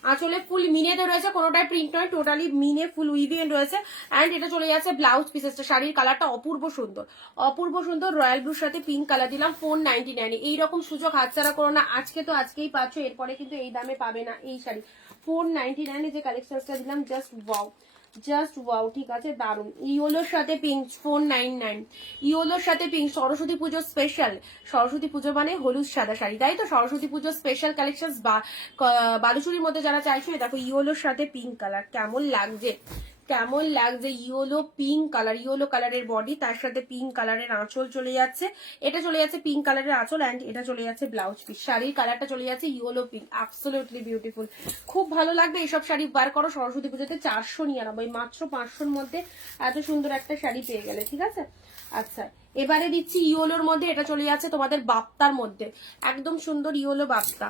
আঁচলে ফুল মিনেতে রয়েছে, কোনোটাই প্রিন্ট নয়, টোটালি মিনে ফুল উইভিং রয়েছে। অ্যান্ড এটা চলে যাচ্ছে ব্লাউজ পিসেসটা, শাড়ির কালারটা অপূর্ব সুন্দর, অপূর্ব সুন্দর। রয়্যাল ব্লুর সাথে পিঙ্ক কালার দিলাম 499-এ। এইরকম সুযোগ হাতছাড়া করো না, আজকে তো আজকেই পাচ্ছ, এরপরে কিন্তু এই দামে পাবে না এই শাড়ি। 499-এ যে কালেকশনটা দিলাম জাস্ট ওয়াও, জাস্ট ওয়াও, ঠিক আছে? দারুন। ইয়োলোর সাথে পিঙ্ক 499, ইয়োলোর সাথে পিঙ্ক, সরস্বতী পুজো স্পেশাল, সরস্বতী পুজো মানে হলুদ সাদা শাড়ি, তাই তো? সরস্বতী পুজো স্পেশাল কালেকশন বা বালুচুরির মধ্যে যারা চাইছো, দেখো ইয়োলোর সাথে পিঙ্ক কালার, কেমন লাগছে, কেমন লাগছে? ইয়েলো পিঙ্ক কালার, ইয়েলো কালারের বডি, তার সাথে পিঙ্ক কালারের আঁচল চলে যাচ্ছে, এটা চলে যাচ্ছে পিঙ্ক কালারের আঁচল, অ্যান্ড এটা চলে যাচ্ছে ব্লাউজ পিস। শাড়ির কালারটা চলে যাচ্ছে ইয়েলো পিঙ্ক, অ্যাবসলিউটলি বিউটিফুল, খুব ভালো লাগবে। এইসব শাড়ি বার করো সরস্বতী পুজোতে, 499, মাত্র 500-র মধ্যে এত সুন্দর একটা শাড়ি পেয়ে গেলে, ঠিক আছে? আচ্ছা এবারে দিচ্ছি ইয়েলোর মধ্যে, এটা চলে যাচ্ছে তোমাদের বাপ্তার মধ্যে, একদম সুন্দর ইয়েলো বাপ্তা।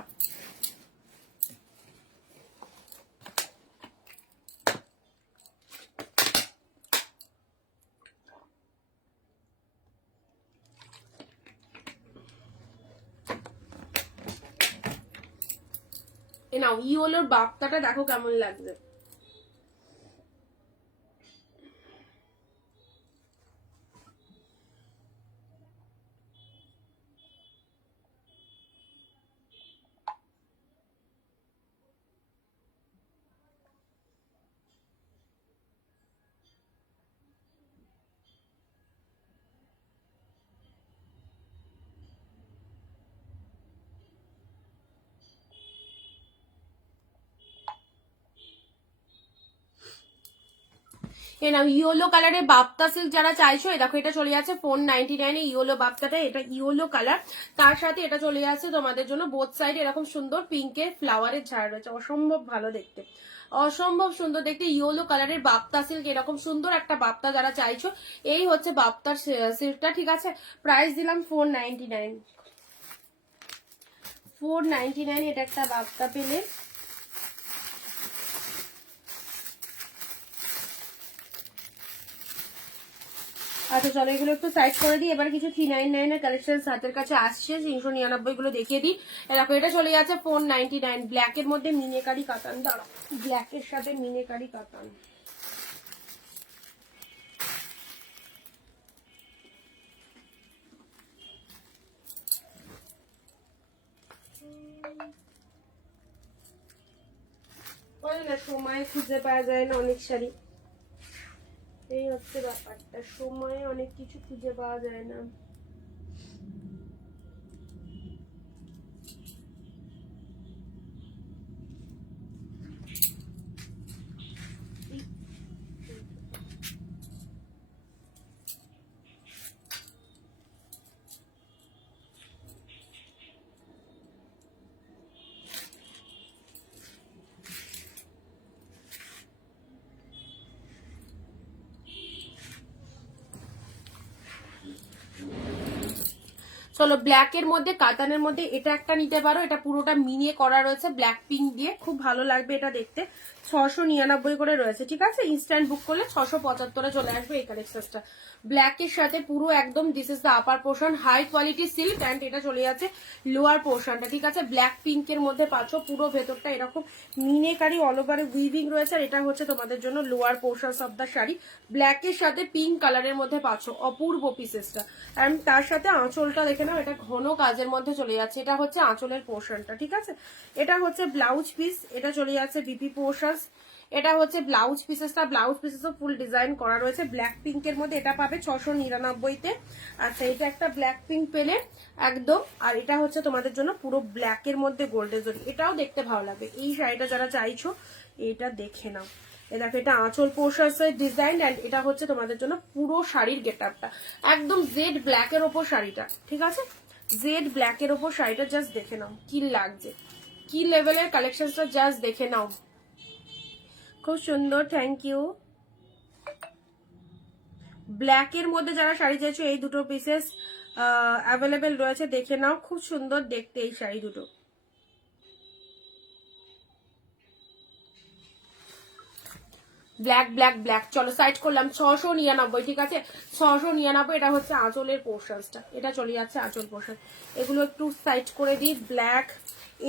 এ নাও ইয়েলোর বাপ্তাটা দেখো কেমন লাগছে। এ নাও ইয়েলো কালারের বাপ্তা সিল্ক যারা চাইছো, দেখো এটা চলে যাচ্ছে 499 এ ইয়েলো বাপ্তাটা, এটা ইয়েলো কালার, তার সাথে এটা চলে যাচ্ছে তোমাদের জন্য বোথ সাইড এরকম সুন্দর পিঙ্কের ফ্লাওয়ারের ঝাড় রয়েছে, অসম্ভব ভালো দেখতে, অসম্ভব সুন্দর দেখতে ইয়েলো কালারের বাপ্তা সিল্ক, এরকম সুন্দর একটা বাপ্তা যারা চাইছো, এই হচ্ছে বাপ্তার সিল্কটা, ঠিক আছে। প্রাইস দিলাম 499, 499 এটা একটা বাপ্তা পেলে। আচ্ছা চলো এগুলো একটু সাইড করে দিই, এবার কিছু 399 এর কালেকশন হাতের কাছে আসছে, 399 গুলো দেখিয়ে দিই। দেখো এটা চলে যাচ্ছে 499, ব্ল্যাক এর মধ্যে মিনেকারি কাতান, দাঁড়াও ব্ল্যাক এর সাথে মিনেকারি কাতান, সময় খুঁজে পাওয়া যায় না অনেক শাড়ি, এই হচ্ছে ব্যাপারটা, সময়ে অনেক কিছু খুঁজে পাওয়া যায় না। চলো ব্ল্যাক এর মধ্যে কাতানের মধ্যে এটা একটা নিতে পারো, এটা পুরোটা মিনে করা রয়েছে ব্ল্যাক পিঙ্ক দিয়ে, খুব ভালো লাগবে এটা দেখতে, 699 করে রয়েছে, ঠিক আছে। ইনস্ট্যান্ট বুক করলে 675 চলে আসবে এই কালেকশনটা, ব্ল্যাক এর সাথে পুরো একদম this is the upper portion, high quality silk, and এটা চলে যাচ্ছে লোয়ার পোর্শনটা, ঠিক আছে। ব্ল্যাক পিঙ্ক এর মধ্যে পাচ্ছ, পুরো ভেতরটা এরকম মিনেকারি অল ওভারে উইভিং রয়েছে, আর এটা হচ্ছে তোমাদের জন্য lower portion of the sari, black এর সাথে পিঙ্ক কালারের মধ্যে পাচ্ছ, অপূর্ব পিসেসটা, অ্যান্ড তার সাথে আঁচলটা দেখে নাও, এটা ঘন কাজের মধ্যে চলে যাচ্ছে, এটা হচ্ছে আঁচলের পোর্শনটা, ঠিক আছে। এটা হচ্ছে ব্লাউজ পিস, এটা চলে যাচ্ছে বিপি পোর্শন, এটা হচ্ছে ব্লাউজ পিসেসটা, ব্লাউজ পিসেসও ফুল ডিজাইন করা রয়েছে ব্ল্যাক পিঙ্ক এর মধ্যে, এটা পাবে 699 তে। আচ্ছা এটা একটা ব্ল্যাক পিঙ্ক পেলে একদম, আর এটা হচ্ছে তোমাদের জন্য পুরো ব্ল্যাক এর মধ্যে গোল্ডেন জরি, এটাও দেখতে ভালো লাগবে, এই শাড়িটা যারা চাইছো এটা দেখে নাও, দেখো এটা আঁচল পোর্শনের ডিজাইন, এন্ড এটা হচ্ছে তোমাদের জন্য পুরো শাড়ির গেটআপটা, একদম জেড ব্ল্যাক এর ওপর শাড়িটা, ঠিক আছে, জেড ব্ল্যাক এর ওপর শাড়িটা জাস্ট দেখে নাও কি লাগছে, কি লেভেলের কালেকশনটা জাস্ট দেখে নাও, খুব সুন্দর, থ্যাংক ইউ। ব্ল্যাক এর মধ্যে যারা শাড়ি চাইছো এই দুটো পিসেস অ্যাভেলেবেল রয়েছে, দেখে নাও, খুব সুন্দর দেখতে এই শাড়ি দুটো। ব্ল্যাক ব্ল্যাক ব্ল্যাক, চলো সাইড করলাম 699, ঠিক আছে 699, এটা হচ্ছে আঁচলের পোর্শনটা, এটা চলে যাচ্ছে আঁচল পোর্শন, এগুলো একটু সাইড করে দিই। ব্ল্যাক,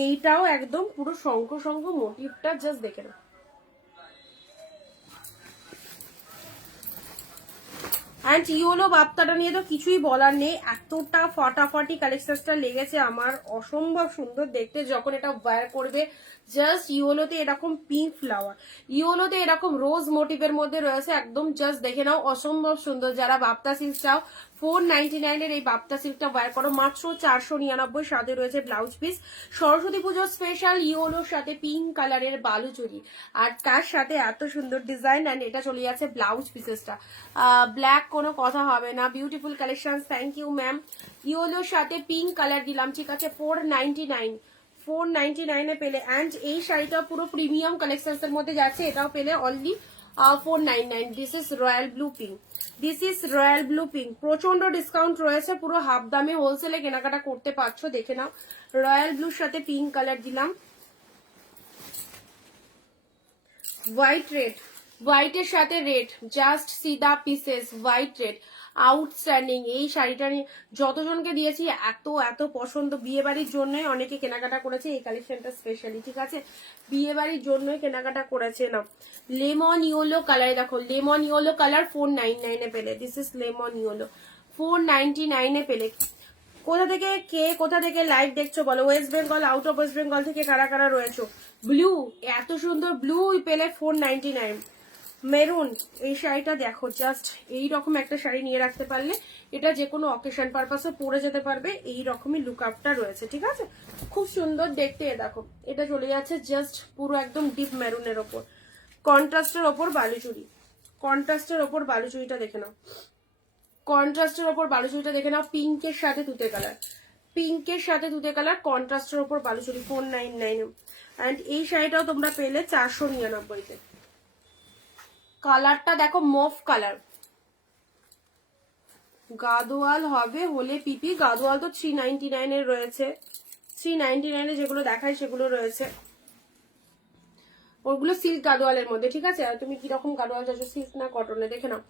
এইটাও একদম পুরো শঙ্খ শঙ্খ মোটিভটা জাস্ট দেখে নাও, অ্যান্ড ইয়েলো বাপ্তাটা নিয়ে তো কিছুই বলার নেই, এতটা ফাটাফাটি কালেকশনটা লেগেছে আমার, অসম্ভব সুন্দর দেখতে যখন এটা ওয়্যার করবে, জাস্ট ইয়েলোতে এরকম পিঙ্ক ফ্লাওয়ার, ইয়েলোতে এরকম রোজ মোটিভের মধ্যে রয়েছে, একদম জাস্ট দেখে নাও, অসম্ভব সুন্দর। যারা বাপ্তা সিল্ক চাও 499 এর এই বাপ্তা সিল্কটা ওয়্যার করো মাত্র 499, সাথে রয়েছে ব্লাউজ পিস, সরস্বতী পুজোর স্পেশাল ইয়েলোর সাথে পিঙ্ক কালারের বালুচুরি, আর তার সাথে এত সুন্দর ডিজাইন, অ্যান্ড এটা চলে যাচ্ছে ব্লাউজ পিসেসটা, ব্ল্যাক কোনো কথা হবে না, beautiful collection, thank you ma'am. ইয়েলোর সাথে পিঙ্ক কালার দিলাম, ঠিক আছে 499 এ পেলে, অ্যান্ড এই শাড়িটা পুরো প্রিমিয়াম কালেকশন এর মধ্যে যাচ্ছে, এটাও পেলে only 499। This is royal blue pink, this is royal blue pink, প্রচন্ড ডিসকাউন্ট রয়েছে, পুরো হাফ দামে হোলসেলে কেনাকাটা করতে পারছো, দেখে নাও, রয়্যাল ব্লুর সাথে পিঙ্ক কালার দিলাম, হোয়াইট রেড, হোয়াইটের সাথে রেড, জাস্ট সি দা পিসেস, হোয়াইট রেড, আউটস্ট্যান্ডিং, এই শাড়িটা নিয়ে যতজনকে দিয়েছি এত এত পছন্দ, বিয়ে বাড়ির জন্যই অনেকে কেনাকাটা করেছে এই কালেকশনটা স্পেশালি, ঠিক আছে, বিয়ে বাড়ির জন্যই কেনাকাটা করেছে। না লেমন ইয়েলো কালার, দেখো লেমন ইয়েলো কালার 499 এ পেলে, দিস ইজ লেমন ইয়েলো 499 এ পেলে। কোথা থেকে লাইভ দেখছো বলো, West Bengal, out of West Bengal থেকে কারা কারা রয়েছো। ব্লু, এত সুন্দর ব্লু পেলে 499। মেরুন, এই শাড়িটা দেখো, জাস্ট এইরকম একটা শাড়ি নিয়ে রাখতে পারলে এটা যে কোনো অকেশন পারপাসে পরে যেতে পারবে, এই রকমই লুক আপটা রয়েছে, ঠিক আছে, খুব সুন্দর দেখতে। দেখো এটা চলে যাচ্ছে জাস্ট পুরো একদম ডিপ মেরুনের ওপর, কন্ট্রাস্টের ওপর বালুচুরি, কন্ট্রাস্টের ওপর বালুচুরিটা দেখে নাও, কন্ট্রাস্টের ওপর বালুচুরিটা দেখে নাও, পিঙ্কের সাথে তুতে কালার, পিঙ্কের সাথে তুতে কালার, কন্ট্রাস্টের ওপর বালুচুরি 499। অ্যান্ড এই শাড়িটাও তোমরা পেলে 499-তে। কালারটা দেখো মফ কালার, গাদোয়াল হবে হলে পিপি, গাদোয়াল তো 399 রয়েছে, 399 যেগুলো দেখায় সেগুলো রয়েছে, ওগুলো সিল্ক গাদোয়ালের মধ্যে, ঠিক আছে। আর তুমি কিরকম গাদোয়াল চাইছো, সিল্ক না কটনে, দেখে নাও।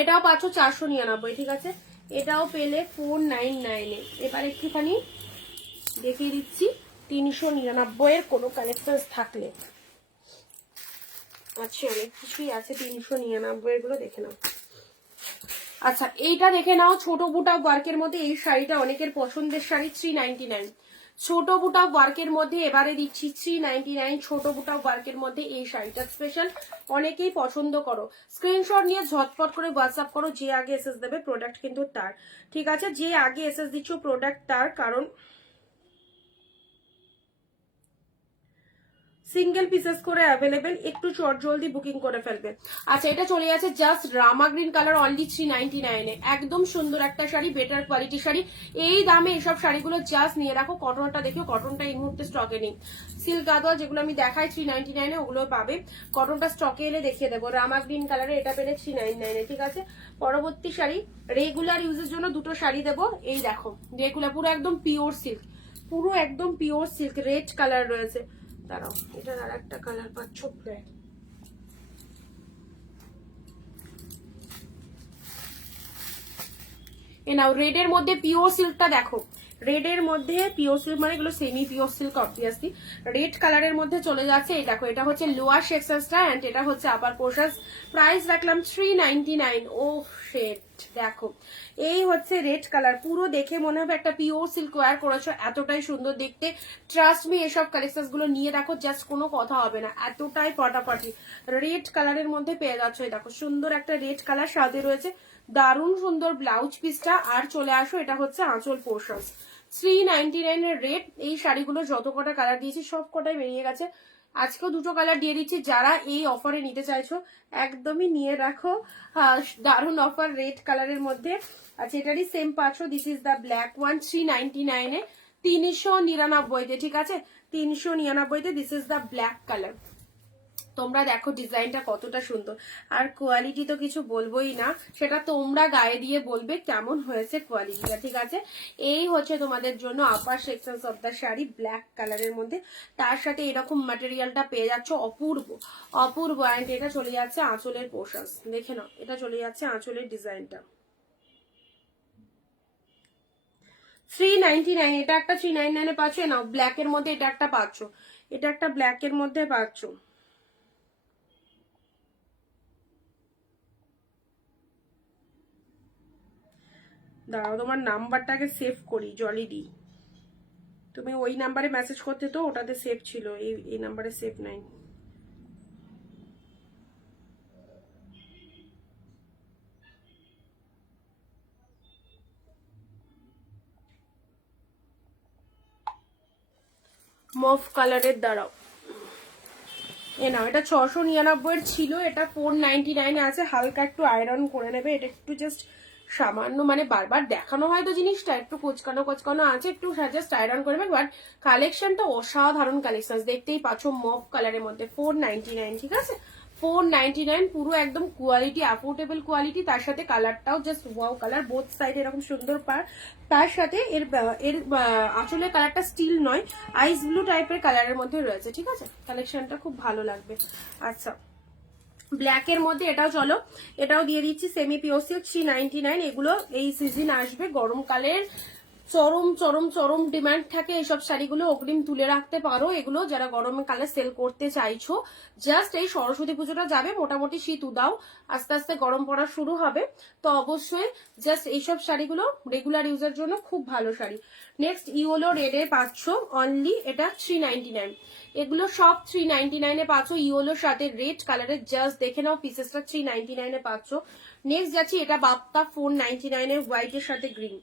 এটাও পাচ্ছ 499, ঠিক আছে। এটাও পেলে 499-এ। এবার একটুখানি দেখিয়ে দিচ্ছি 399-এর কোনো কালেকশন থাকলে, আচ্ছা অনেক কিছুই আছে 399 গুলো, দেখে নাও। আচ্ছা এইটা দেখে নাও, ছোট বুটা ওয়ার্কের মধ্যে এই শাড়িটা অনেকের পছন্দের শাড়ি, 399। ছোট বুটা ওয়ার্কের মধ্যে এবারে দিচ্ছি 399, ছোট বুটা ওয়ার্কের মধ্যে এই শাড়িটা স্পেশাল, অনেকেই পছন্দ করো। স্ক্রিনশট নিয়ে ঝটপট করে হোয়াটসঅ্যাপ করো, যে আগে এসএস দেবে প্রোডাক্ট কিন্তু তার, ঠিক আছে। যে আগে এসএস দিচ্ছ প্রোডাক্ট তার, কারণ সিঙ্গেল পিসেস করে অ্যাভেলেবেল, একটু চট জলদি বুকিং করে ফেলবে। আচ্ছা এটা চলে যাচ্ছে জাস্ট রামা গ্রিন কালার, অনলি 399-এ। একদম সুন্দর একটা শাড়ি, বেটার কোয়ালিটি শাড়ি, এই দামে এইসব শাড়িগুলো জাস্ট নিয়ে রাখো। কটনটা দেখো, কটনটা এই মুহূর্তে স্টকে নেই। সিল্ক গাদোয়া যেগুলো আমি দেখাই 399-এ, ওগুলো পাবে। কটনটা স্টকে এলে দেখিয়ে দেবো। রামা গ্রিন কালারে এটা পেলে 399-এ, ঠিক আছে। পরবর্তী শাড়ি, রেগুলার ইউজের জন্য দুটো শাড়ি দেবো। এই দেখো রেগুলার, পুরো একদম পিওর সিল্ক, পুরো একদম পিওর সিল্ক, রেড কালার রয়েছে। দাঁড়াও, এটার আর একটা কালার পাচ্ছ ব্ল্যাক, এ নাও। রেড এর মধ্যে পিওর সিল্কটা দেখো, রেড এর মধ্যে পিওর সিল্ক, মানে এগুলো semi pure silk obviously. Red কালারের মধ্যে চলে যাচ্ছে, এই দেখো এটা হচ্ছে লোয়ার সেকশনটা এন্ড এটা হচ্ছে আপার পোর্শন। প্রাইস রাখলাম 399। ও শেড দেখো, এই হচ্ছে রেড কালার, পুরো দেখে মনে হবে একটা পিওর সিল্ক ওয়্যার করেছো, এতটাই সুন্দর দেখতে। ট্রাস্ট মি, এসব কালেকশন গুলো নিয়ে দেখো, জাস্ট কোনো কথা হবে না, এতটাই ফটাফটি। রেড কালারের মধ্যে পেয়ে যাচ্ছ, এই দেখো সুন্দর একটা রেড কালার, সাথে রয়েছে দারুণ সুন্দর ব্লাউজ পিসটা। আর চলে আসো, এটা হচ্ছে আঁচল পোর্শন, 399-এর রেট। এই শাড়িগুলো যত কটা কালার দিয়েছি সব কটাই বেরিয়ে গেছে, আজকেও দুটো কালার দিয়ে দিচ্ছি। যারা এই অফারে নিতে চাইছো একদমই নিয়ে রাখো, দারুণ অফার রেড কালারের মধ্যে। আচ্ছা এটারই সেম পাচ্ছ, this is the black one, 399-এ, 399-তে, ঠিক আছে। 399-তে this is the black colour. তোমরা দেখো ডিজাইনটা কতটা সুন্দর, আর কোয়ালিটি তো কিছু বলবোই না, সেটা তোমরা গায়ে দিয়ে বলবে কেমন হয়েছে কোয়ালিটিটা, ঠিক আছে। এই হচ্ছে তোমাদের জন্য upper section of the sari, black কালারের মধ্যে, তার সাথে এরকম ম্যাটেরিয়ালটা পেয়ে যাচ্ছ, অপূর্ব অপূর্ব। অ্যান্ড এটা চলে যাচ্ছে আঁচলের পোর্শন, দেখে নাও, এটা চলে যাচ্ছে আঁচলের ডিজাইনটা। 399, এটা একটা 399-এ পাচ্ছ। নাও ব্ল্যাকের মধ্যে এটা একটা পাচ্ছ, এটা একটা ব্ল্যাকের মধ্যে পাচ্ছ। দাঁড়াও তোমার নাম্বারটাকে সেভ করি, জলি দি, তুমি ওই নাম্বারে মেসেজ করতে তো, ওটাতে সেভ ছিল, এই নাম্বারে সেভ নাই। মফ কালারের, দাঁড়াও এ নাও, এটা 699-এর ছিল, এটা 499-এ আছে। হালকা একটু আয়রন করে নেবে, এটা একটু জাস্ট সামান্য, মানে বারবার দেখানো হয় তো জিনিসটা, একটু কোচকানো কোচকানো আছে, একটু জাস্ট আয়রন করবে। বাট কালেকশনটা অসাধারণ কালেকশন, দেখতেই পাচ্ছ মফ কালারের মধ্যে 499, ঠিক আছে। 499, পুরো একদম কোয়ালিটি, অ্যাফোর্ডেবল কোয়ালিটি, তার সাথে কালারটাও just wow colour, both side এরকম সুন্দর পার। তার সাথে এর আসলে কালারটা স্টিল নয়, আইস ব্লু টাইপের কালারের মধ্যে রয়েছে, ঠিক আছে। কালেকশনটা খুব ভালো লাগবে। আচ্ছা ব্ল্যাকের মধ্যে এটাও চলো, এটাও দিয়ে দিচ্ছি সেমি পিওর সিল্ক, 399। এগুলো এই সিজন আসবে, গরমকালের চরম চরম চরম ডিমান্ড থাকে এইসব শাড়িগুলো, অগ্রিম তুলে রাখতে পারো এগুলো যারা গরমকালে সেল করতে চাইছো। জাস্ট এই সরস্বতী পুজোটা যাবে, মোটামুটি শীত উদাও, আস্তে আস্তে গরম পড়া শুরু হবে, তো অবশ্যই জাস্ট এইসব শাড়িগুলো রেগুলার ইউজের জন্য খুব ভালো শাড়ি। নেক্সট ইয়েলো রেডে পাচ্ছ, অনলি এটা 399। এগুলো সব 399-এ পাচ্ছ, ইয়েলোর সাথে রেড কালারের, জাস্ট দেখে নাও পিসেসটা 399-এ পাচ্ছ। নেক্সট যাচ্ছি, এটা বাপ্তা 499-এর হোয়াইটের সাথে গ্রিন,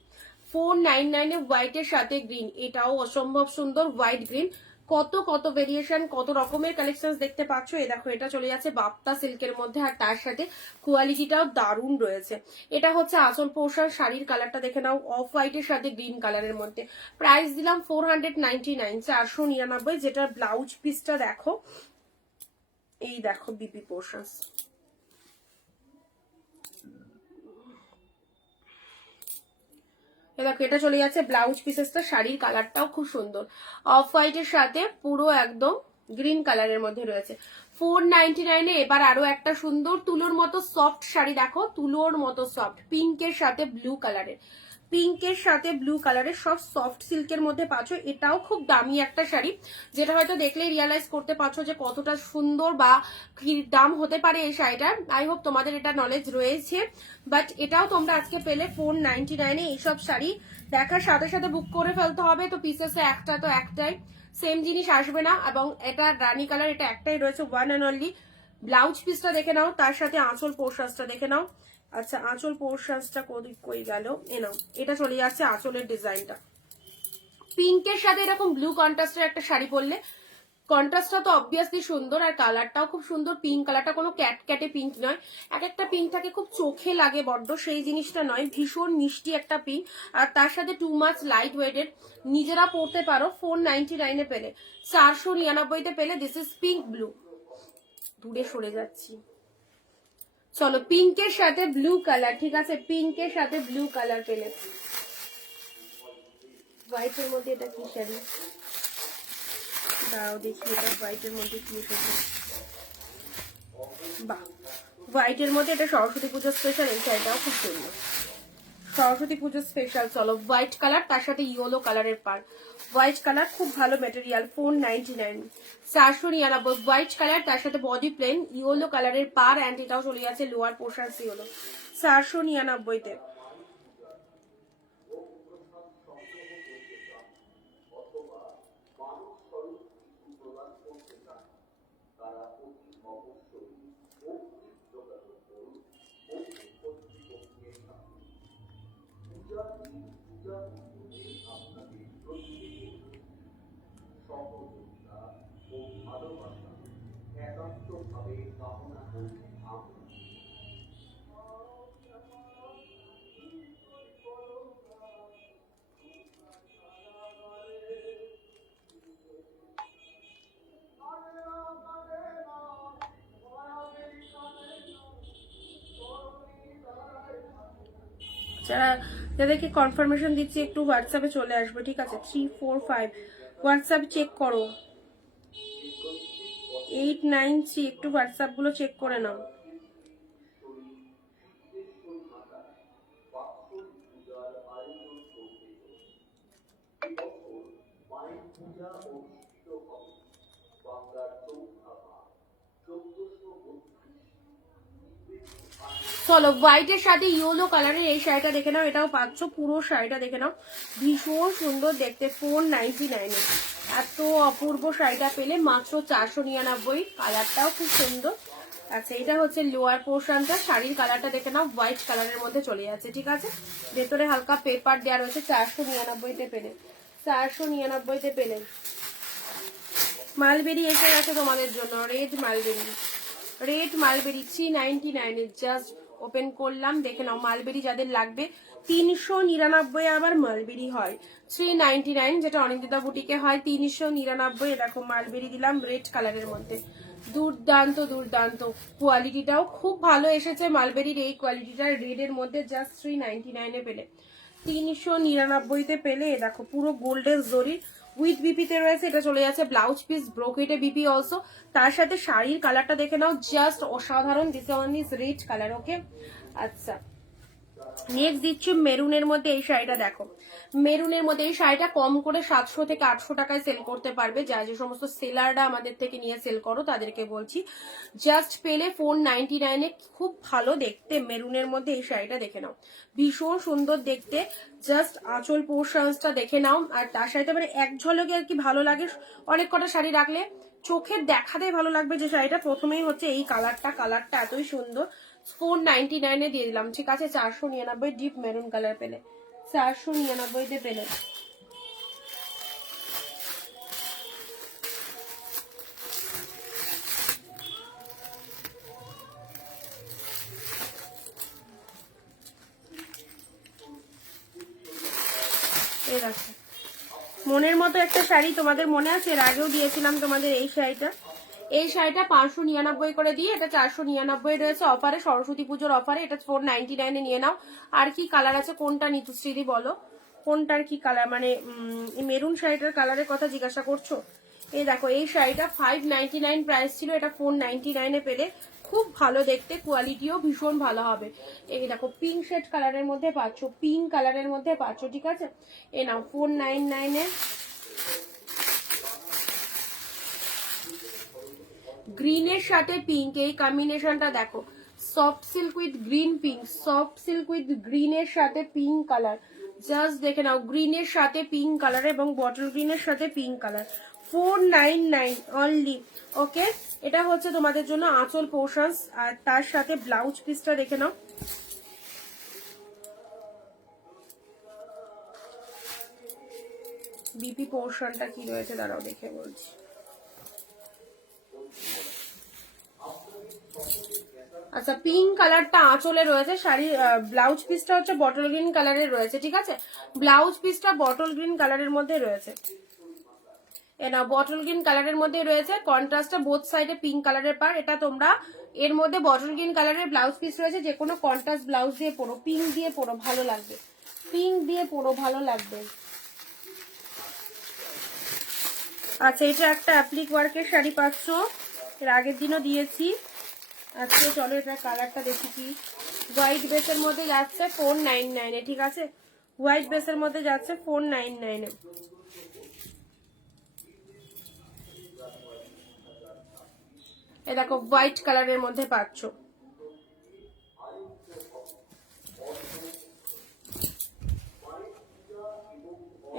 499-এ হোয়াইটের সাথে গ্রিন, এটাও অসম্ভব সুন্দর হোয়াইট গ্রিন, কত কত ভেরিয়েশন, কত রকমের কালেকশন দেখতে পাচ্ছ। এই দেখো এটা চলে যাচ্ছে বাপ্তা সিল্কের মধ্যে, আর তার সাথে কোয়ালিটিটাও দারুণ রয়েছে। এটা হচ্ছে আঁচল পোশাক, শাড়ির কালারটা দেখে নাও, অফ হোয়াইটের সাথে গ্রিন কালারের মধ্যে। প্রাইস দিলাম 499, 499। যেটা ব্লাউজ পিসটা দেখো, এই দেখো বিপি পোর্শনস, দেখো এটা চলে যাচ্ছে ব্লাউজ পিসেসটা। শাড়ির কালারটাও খুব সুন্দর, অফ হোয়াইটের সাথে পুরো একদম গ্রিন কালারের মধ্যে রয়েছে। 499 এবার আরো একটা সুন্দর তুলোর মতো সফট শাড়ি দেখো, তুলোর মতো সফট, পিঙ্কের সাথে ব্লু কালারের, পিঙ্কের সাথে ব্লু কালারের সব সফট সিল্কের মধ্যে পাচ্ছ। এটাও খুব দামি একটা শাড়ি, যেটা হয়তো দেখলে রিয়ালাইজ করতে পারছো যে কতটা সুন্দর বা কি দাম হতে পারে এই শাড়িটার। আই হোপ তোমাদের এটা নলেজ রয়েছে। বাট এটাও তোমরা আজকে পেলে 499 এইসব শাড়ি দেখার সাথে সাথে বুক করে ফেলতে হবে। তো পিসেসে একটা তো একটাই, সেম জিনিস আসবে না। এবং এটা রানী কালার, এটা একটাই রয়েছে, ওয়ান অ্যান্ড অনলি। ব্লাউজ পিসটা দেখে নাও, তার সাথে আঁচল পোর্শনসটা দেখে নাও। আচ্ছা আঁচল পোর্শনসটা কই গেল, এ নাও, এটা চলে যাচ্ছে আঁচলের ডিজাইনটা। পিঙ্কের সাথে এরকম ব্লু কন্ট্রাস্টের একটা শাড়ি পরলে কন্ট্রাস্টটা তো অবভিয়াসলি সুন্দর, আর কালারটাও খুব সুন্দর। পিঙ্ক কালারটা কোনো ক্যাটক্যাটে পিঙ্ক নয়, এক একটা পিঙ্ক থাকে খুব চোখে লাগে বড্ড, সেই জিনিসটা নয়, ভীষণ মিষ্টি একটা পিঙ্ক। আর তার সাথে টু মাচ লাইট ওয়েটেড, নিজেরা পরতে পারো। 499 পেলে, 499 পেলে। দিস ইজ পিঙ্ক ব্লু, দূরে সরে যাচ্ছি। চলো পিঙ্কের সাথে ব্লু কালার, ঠিক আছে, পিঙ্কের সাথে ব্লু কালার পেলে। হোয়াইটের মধ্যে এটা কি শাড়ি, দাঁড়াও দেখি এটা হোয়াইটের মধ্যে কি এসেছে। বাহ, হোয়াইটের মধ্যে এটা সরস্বতী পুজোর স্পেশাল, এই শাড়িটাও খুব সুন্দর, সরস্বতী পুজোর স্পেশাল। চলো হোয়াইট কালার, তার সাথে ইয়েলো কালারের পার, হোয়াইট কালার খুব ভালো মেটেরিয়াল, 499, 499। হোয়াইট কালার, তার সাথে বডি প্লেন, ইয়েলো কালারের পার, অ্যান্ড এটাও চলে যাচ্ছে লোয়ার পোর্শন ইয়েলো, 499-তে। যাদেরকে কনফার্মেশন দিচ্ছি একটু হোয়াটসঅ্যাপে চলে আসবে, ঠিক আছে, 345 হোয়াটসঅ্যাপ চেক করো, 893, একটু হোয়াটসঅ্যাপ গুলো চেক করে নাও। চলো হোয়াইটের সাথে ইয়েলো কালারের এই শাড়িটা দেখে নাও, এটাও পাচ্ছ, পুরো শাড়িটা দেখে নাও, ভীষণ সুন্দর দেখতে, 499। এত অপূর্ব শাড়িটা পেলে মাত্র 499, কালারটাও খুব সুন্দর। আচ্ছা এটা হচ্ছে লোয়ার পোর্শনটা, শাড়ির কালারটা দেখে নাও, হোয়াইট কালারের মধ্যে চলে যাচ্ছে, ঠিক আছে, ভেতরে হালকা পেপার দেওয়া রয়েছে। 499-তে পেলে, 499-তে পেলে। মালবেরি এসে গেছে তোমাদের জন্য, red mulberry, red mulberry 399, just open করলাম, দেখে নাও। মালবেরি যাদের লাগবে, 399 আবার মালবেরি হয় 399, যেটা অনিন্দিতা বুটিকে হয় 399। দেখো মালবেরি দিলাম রেড কালারের মধ্যে, দুর্দান্ত দুর্দান্ত, কোয়ালিটিটাও খুব ভালো এসেছে মালবেরির এই কোয়ালিটিটা, রেড এর মধ্যে জাস্ট 399-এ পেলে, 399-তে পেলে। দেখো পুরো গোল্ডেন জরি উইথ বিপিতে রয়েছে, এটা চলে যাচ্ছে ব্লাউজ পিস, ব্রোকেটে বিপি অলসো। তার সাথে শাড়ির কালারটা দেখে নাও, জাস্ট অসাধারণ, this one is red colour, okay. আচ্ছা নেক্সট দিচ্ছি মেরুনের মধ্যে এই শাড়িটা, দেখো মেরুনের মধ্যে এই শাড়িটা কম করে 700 থেকে 800 টাকায় সেল করতে পারবে, যা যে সমস্ত সেলাররা আমাদের থেকে নিয়ে সেল করো তাদেরকে বলছি, জাস্ট পেলে 499-এ। খুব ভালো দেখতে মেরুনের মধ্যে এই শাড়িটা দেখে নাও, ভীষণ সুন্দর দেখতে, জাস্ট আঁচল পোর্শনসটা দেখে নাও। আর তার সাথে মানে এক ঝলকে আর কি ভালো লাগে, অনেক কটা শাড়ি রাখলে চোখের দেখাতে ভালো লাগবে যে শাড়িটা। প্রথমেই হচ্ছে এই কালারটা, কালারটা এতই সুন্দর, 499-এ দিয়ে দিলাম, ঠিক আছে, 499 ডিপ মেরুন কালার পেলে, 499-তে পেলে। এই দেখো মনের মতো একটা শাড়ি, তোমাদের মনে আছে এর আগেও দিয়েছিলাম তোমাদের এই শাড়িটা। এই শাড়িটা 599 করে দিয়ে এটা 499 রয়েছে অফারে, সরস্বতী পুজোর অফারে। এটা 499 নিয়ে নাও। আর কি কালার আছে, কোনটা নিতুশ্রী বলো, কোনটার কি কালার, মানে মেরুন শাড়িটার কালারের কথা জিজ্ঞাসা করছো? এই দেখো এই শাড়িটা 599 প্রাইস ছিল, এটা 499 পেলে। খুব ভালো দেখতে, কোয়ালিটিও ভীষণ ভালো হবে। এই দেখো পিঙ্ক শেড কালারের মধ্যে পাচ্ছ, পিঙ্ক কালারের মধ্যে পাচ্ছ, ঠিক আছে। এ নাও 499 গ্রিনের সাথে পিঙ্ক, এই কম্বিনেশনটা দেখো, soft silk with green pink, soft silk with গ্রিনের সাথে পিঙ্ক কালার। জাস্ট দেখে নাও, গ্রিনের সাথে পিঙ্ক কালার এবং বটল গ্রিনের সাথে পিঙ্ক কালার। 499 অনলি। ওকে, এটা হচ্ছে তোমাদের জন্য আঁচল পোর্শনস, আর তার সাথে ব্লাউজ পিসটা দেখে নাও। বিপি পোর্শনটা কি রয়েছে দাঁড়াও দেখে বলছি। আচ্ছা, পিঙ্ক কালারটা আঁচলে রয়েছে, শাড়ির ব্লাউজ পিসটা হচ্ছে বটল গ্রিন কালারের রয়েছে, ঠিক আছে। ব্লাউজ পিসটা বটল গ্রিন কালারের মধ্যে রয়েছে। এটা বটল গ্রিন কালারের মধ্যে রয়েছে, কন্ট্রাস্টটা বোথ সাইডে পিঙ্ক কালারের পার। এটা তোমরা এর মধ্যে বটল গ্রিন কালারের ব্লাউজ পিস রয়েছে, যে কোনো কন্ট্রাস্ট ব্লাউজ দিয়ে পরো, পিঙ্ক দিয়ে পরো ভালো লাগবে, পিঙ্ক দিয়ে পরো ভালো লাগবে। আচ্ছা, এটা একটা অ্যাপ্লিক ওয়ার্কের শাড়ি পাচ্ছ, এর আগের দিনও দিয়েছি। আজকে চলো এটা কালারটা দেখি কি। হোয়াইট বেসের মধ্যে যাচ্ছে 499, ঠিক আছে। হোয়াইট বেসের মধ্যে যাচ্ছে 499। এ দেখো হোয়াইট কালারের মধ্যে পাচ্ছ।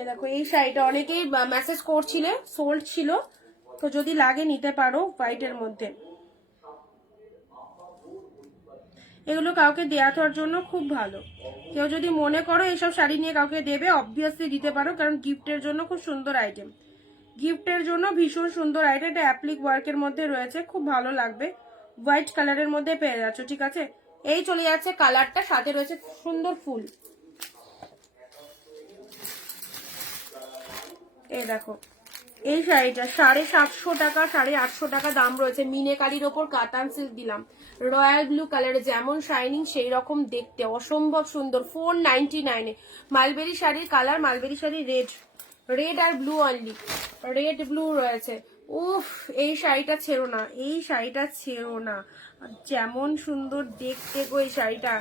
এ দেখো এই শাড়িটা অনেকেই মেসেজ করছিলে, সোল্ড ছিল, তো যদি লাগে নিতে পারো হোয়াইটের মধ্যে। এগুলো কাউকে দেওয়ার জন্য খুব ভালো। কেউ যদি মনে করো এইসব শাড়ি নিয়ে কাউকে দেবে, অবভিয়াসলি দিতে পারো, কারণ গিফটের জন্য খুব সুন্দর আইটেম, গিফটের জন্য ভীষণ সুন্দর আইটেম। এটা অ্যাপ্লিক ওয়ার্কের মধ্যে রয়েছে, খুব ভালো লাগবে। হোয়াইট কালারের মধ্যে পেয়ে যাচ্ছ, ঠিক আছে। এই চলে যাচ্ছে কালারটা, সাথে রয়েছে সুন্দর ফুল। এই দেখো এই শাড়িটা 750 টাকা, 850 টাকা দাম রয়েছে। মিনেকারির ওপর কাতান সিল্ক দিলাম, রয়্যাল ব্লু কালারে, যেমন শাইনিং সেই রকম দেখতে, অসম্ভব সুন্দর। 499 মালবেরি শাড়ির colour, mulberry sari red, red আর ব্লু অনলি, রেড ব্লু রয়েছে। উফ, এই শাড়িটা ছেড়ো না, এই শাড়িটা ছেড়ো না, যেমন সুন্দর দেখতে গো এই শাড়িটা।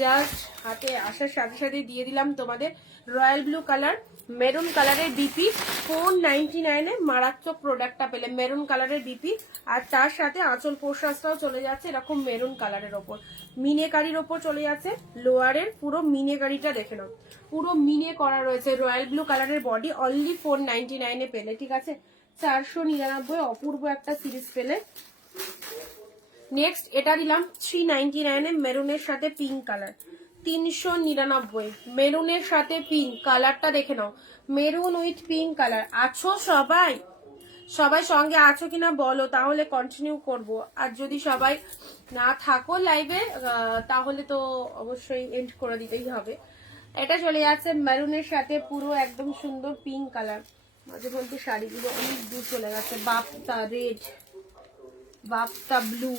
জাস্ট হাতে আসার সাথে সাথে দিয়ে দিলাম তোমাদের। রয়্যাল ব্লু কালার, মেরুন কালারের বিপি, 499 মারাত্মক প্রোডাক্টটা পেলে। মেরুন কালারের বিপি, আর তার সাথে আঁচল পোশাকটাও চলে যাচ্ছে এরকম মেরুন কালারের ওপর, মিনেকারির ওপর চলে যাচ্ছে। লোয়ারের পুরো মিনেকারিটা দেখে নাও, পুরো মিনে করা রয়েছে। রয়্যাল ব্লু কালারের বডি, অনলি 499 পেলে, ঠিক আছে। 499 অপূর্ব একটা সিরিজ পেলে। নেক্সট এটা দিলাম 399 মেরুনের সাথে পিঙ্ক কালার, 399 মেরুনের সাথে পিঙ্ক কালারটা দেখে নাও, মেরুন উইথ পিঙ্ক কালার। আছো সবাই? সবাই সঙ্গে আছো কিনা বলো, তাহলে কন্টিনিউ করব। আর যদি সবাই না থাকো লাইভে, তাহলে তো অবশ্যই এন্ড করে দিতেই হবে। এটা চলে যাচ্ছে মেরুনের সাথে পুরো একদম সুন্দর পিঙ্ক কালার। মাঝে মধ্যে শাড়িগুলো অনেক দূর চলে গেছে। বাপ্তা রেড, বাপ্তা ব্লু,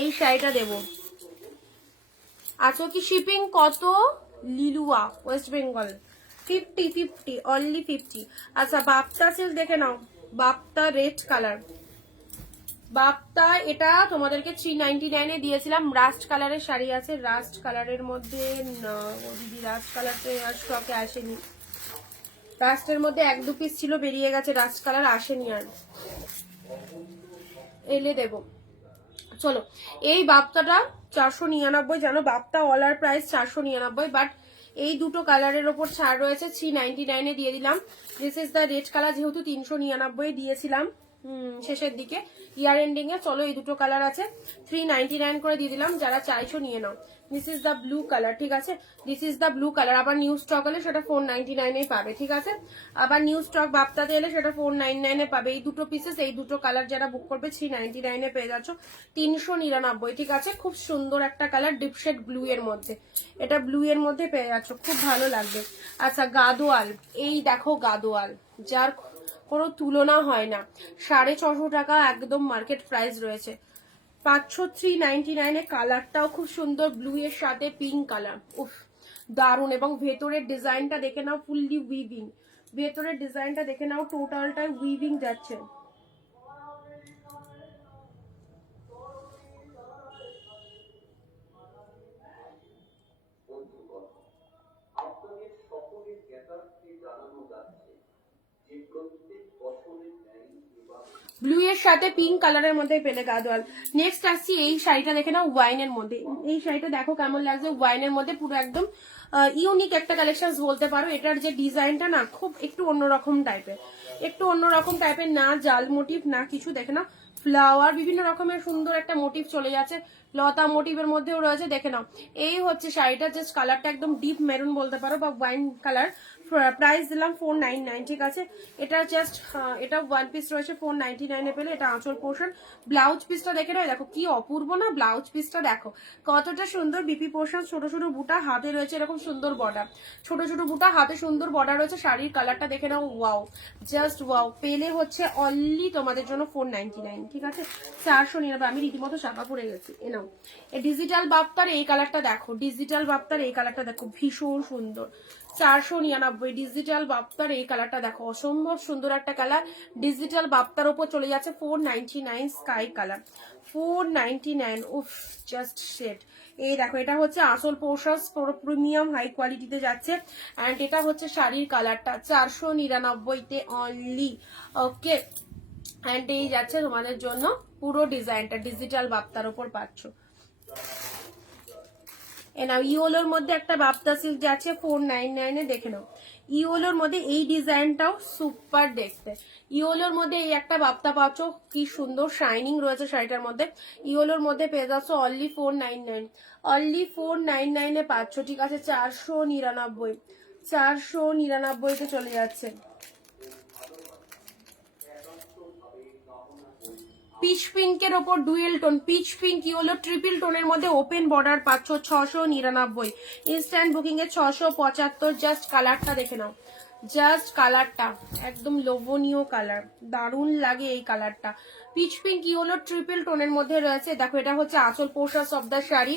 এই শাড়িটা দেবো। আচ্ছা, কি শিপিং কত? লিলুয়া, ওয়েস্ট বেঙ্গল। 50 অনলি 50। আচ্ছা, বাপ্তা সিল্ক দেখে নাও, বাপ্তা রেড কালার, বাপ্তা। এটা তোমাদেরকে 399 দিয়েছিলাম। রাস্ট কালারের শাড়ি আছে, রাস্ট কালারের মধ্যে না ও দিদি, রাস্ট কালারটা স্টকে আসেনি। রাস্টের মধ্যে 1-2 পিস ছিল, বেরিয়ে গেছে। রাস্ট কালার আসেনি আর, এলে দেবো। চলো, এই বাপ্তাটা 499, জানো বাপ্তা অলার প্রাইস 499, বাট এই দুটো কালারের ওপর ছাড় রয়েছে, 399 দিয়ে দিলাম। This is the red colour, যেহেতু 399 দিয়েছিলাম। শেষের দিকে ইয়ার এন্ডিং এ। চলো এই দুটো কালার আছে, 399 করে দিয়ে দিলাম, যারা চাইছো নিয়ে নাও। This is the blue colour, ঠিক আছে, this is the blue colour. আবার নিউ স্টক হলে সেটা 499 পাবে, ঠিক আছে। আবার নিউ স্টক বাপ্তাতে এলে সেটা 499 পাবে। এই দুটো পিসেস, এই দুটো কালার যারা বুক করবে 399 পেয়ে যাচ্ছ, 399, ঠিক আছে। খুব সুন্দর একটা কালার, ডিপ শেড ব্লু এর মধ্যে, এটা ব্লু এর মধ্যে পেয়ে যাচ্ছ, খুব ভালো লাগবে। আচ্ছা গাদোয়াল, এই দেখো গাদোয়াল, যার কোনো তুলনা হয় না, 650 টাকা একদম মার্কেট প্রাইস রয়েছে, পাচ্ছ 399 এ। কালারটাও খুব সুন্দর, ব্লু এর সাথে পিঙ্ক কালার, উফ দারুন। এবং ভেতরের ডিজাইনটা দেখে নাও, ফুললি উইভিং, ভেতরের ডিজাইনটা দেখে নাও, টোটালটাই উইভিং যাচ্ছে। ব্লু এর সাথে পিঙ্ক কালারের মধ্যে পেলে গাদোয়াল। নেক্সট আসছি এই শাড়িটা দেখে নাও, ওয়াইনের মধ্যে। এই শাড়িটা দেখো কেমন লাগছে, ওয়াইনের মধ্যে পুরো একদম ইউনিক একটা কালেকশন বলতে পারো। এটার যে ডিজাইনটা না, খুব একটু অন্যরকম টাইপের, একটু অন্যরকম টাইপের, না জাল মোটিভ না কিছু, দেখে নাও ফ্লাওয়ার, বিভিন্ন রকমের সুন্দর একটা মোটিভ চলে যাচ্ছে, লতা মোটিভের মধ্যেও রয়েছে, দেখে নাও। এই হচ্ছে শাড়িটা, জাস্ট কালারটা একদম ডিপ মেরুন বলতে পারো বা ওয়াইন কালার। প্রাইস দিলাম 499, ঠিক আছে। এটা জাস্ট এটা ওয়ান পিস রয়েছে 499 পেলে। এটা আঁচল পোর্শন, ব্লাউজ পিসটা দেখে নাও, দেখো কি অপূর্ব না ব্লাউজ পিসটা, দেখো কতটা সুন্দর। বিপি পোর্শন, ছোট ছোট বুটা, হাতে রয়েছে এরকম সুন্দর বর্ডার, ছোট ছোট বুটা, হাতে সুন্দর বর্ডার রয়েছে। শাড়ির কালারটা দেখে নাও, ওয়াও, জাস্ট ওয়াও। পেলে হচ্ছে অনলি তোমাদের জন্য 499, ঠিক আছে, 499। আমি রীতিমতো চাপা পড়ে গেছি। এ নাও, এই ডিজিটাল বাপ্তার এই কালারটা দেখো, ডিজিটাল বাপ্তার এই কালারটা দেখো, ভীষণ সুন্দর, 499। ডিজিটাল বাপ্তার এই কালারটা দেখো, অসম্ভব সুন্দর একটা কালার। ডিজিটাল বাপ্তার উপর চলে যাচ্ছে 499, স্কাই কালার, 499, উফ জাস্ট শেড। এই দেখো, এটা হচ্ছে আসল পোর্শন, প্রিমিয়াম হাই কোয়ালিটিতে যাচ্ছে। অ্যান্ড এটা হচ্ছে শাড়ির কালারটা, 499 অনলি, ওকে। অ্যান্ড এই যাচ্ছে তোমাদের জন্য পুরো ডিজাইনটা, ডিজিটাল বাপ্তার উপর পাচ্ছ। নাও ইওলোর মধ্যে একটা বাপ্তা সিল্ক যাচ্ছে 499 দেখে নাও। ইওলোর মধ্যে এই ডিজাইনটাও সুপার দেখতে। ইওলোর মধ্যে এই একটা বাপ্তা পাচ্ছ, কি সুন্দর শাইনিং রয়েছে শাড়িটার মধ্যে। ইওলোর মধ্যে পেয়ে যাচ্ছ অনলি 499, অনলি 499 পাচ্ছ, ঠিক আছে। 499, 499 চলে যাচ্ছে। পিচ পিঙ্কের ওপর dual tone, peach pink yellow triple টোনের মধ্যে ওপেন বর্ডার পাচ্ছ, 699। ইনস্ট্যান্ট বুকিং এ 675। জাস্ট কালারটা দেখে নাও, জাস্ট কালারটা একদম লোভনীয় কালার, দারুণ লাগে এই কালারটা। পিচ পিঙ্ক ইয়েলো ট্রিপল টোনের মধ্যে রয়েছে, দেখো এটা হচ্ছে আঁচল পোর্শন অফ দ্য শাড়ি।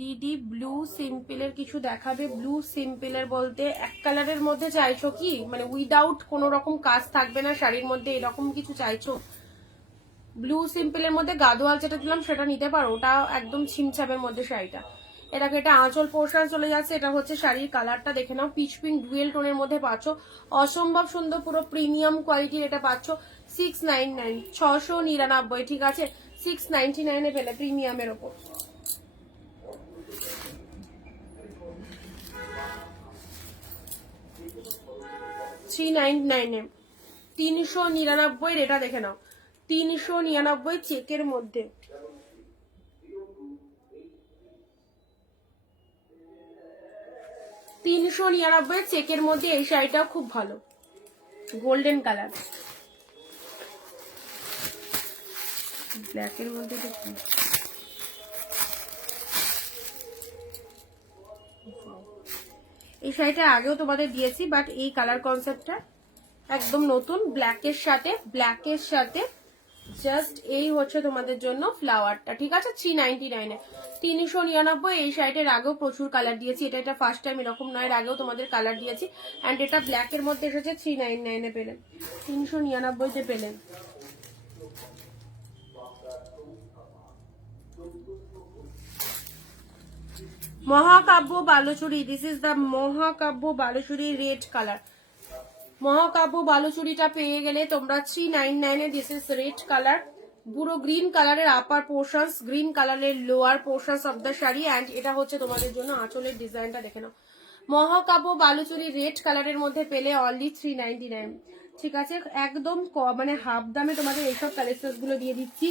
দিদি ব্লু সিম্পলের কিছু দেখাবে? ব্লু সিম্পলের বলতে এক কালারের মধ্যে চাইছো কি, মানে উইদাউট কোনো রকম কাজ থাকবে না শাড়ির মধ্যে, এরকম কিছু চাইছো? ব্লু সিম্পলের মধ্যে গাদোয়াল যেটা দিলাম সেটা নিতে পারো, ওটা একদম ছিমছামের মধ্যে শাড়িটা। এটাকে, এটা আঁচল পোর্শন চলে যাচ্ছে। এটা হচ্ছে শাড়ির কালারটা দেখে নাও, পিচ পিঙ্ক ডুয়েল টোনের মধ্যে পাচ্ছ, অসম্ভব সুন্দর, পুরো প্রিমিয়াম কোয়ালিটির এটা পাচ্ছ 699, 699, ঠিক আছে, 699 পেলে প্রিমিয়ামের ওপর। 399, 399 এটা দেখে নাও, 399 চেকের মধ্যে। চেকের মধ্যে এই শাড়িটাও খুব ভালো, গোল্ডেন কালার, ব্ল্যাকের মধ্যে দেখুন। এই শাড়িটা আগেও তোমাদের দিয়েছি, বাট এই কালার কনসেপ্টটা একদম নতুন, ব্ল্যাকের সাথে, ব্ল্যাকের সাথে জাস্ট এই হচ্ছে তোমাদের জন্য ফ্লাওয়ারটা, ঠিক আছে। 399, 399। এই শাড়িটার আগেও প্রচুর কালার দিয়েছি, এটা ফার্স্ট টাইম এরকম নয়, এর আগেও তোমাদের কালার দিয়েছি। অ্যান্ড এটা ব্ল্যাকের মধ্যে এসেছে, 399 পেলেন, 399 পেলেন। মহাকাব্য বালুচুরি, দিস ইজ দ্য মহাকাব্য বালুচুরি রেড কালার। মহাকাব্য বালুচুরিটা পেয়ে গেলে তোমরা 399 এ। দিস ইজ রেড কালার, পুরো গ্রিন কালারের আপার পোর্শনস, গ্রিন কালারের lower portions of the sari. And এটা হচ্ছে তোমাদের জন্য আঁচলের ডিজাইনটা দেখে নাও। মহাকাব্য বালুচুরি রেড কালারের মধ্যে পেলে অনলি 399, ঠিক আছে, একদম মানে হাফ দামে তোমাদের এইসব কালেকশন গুলো দিয়ে দিচ্ছি।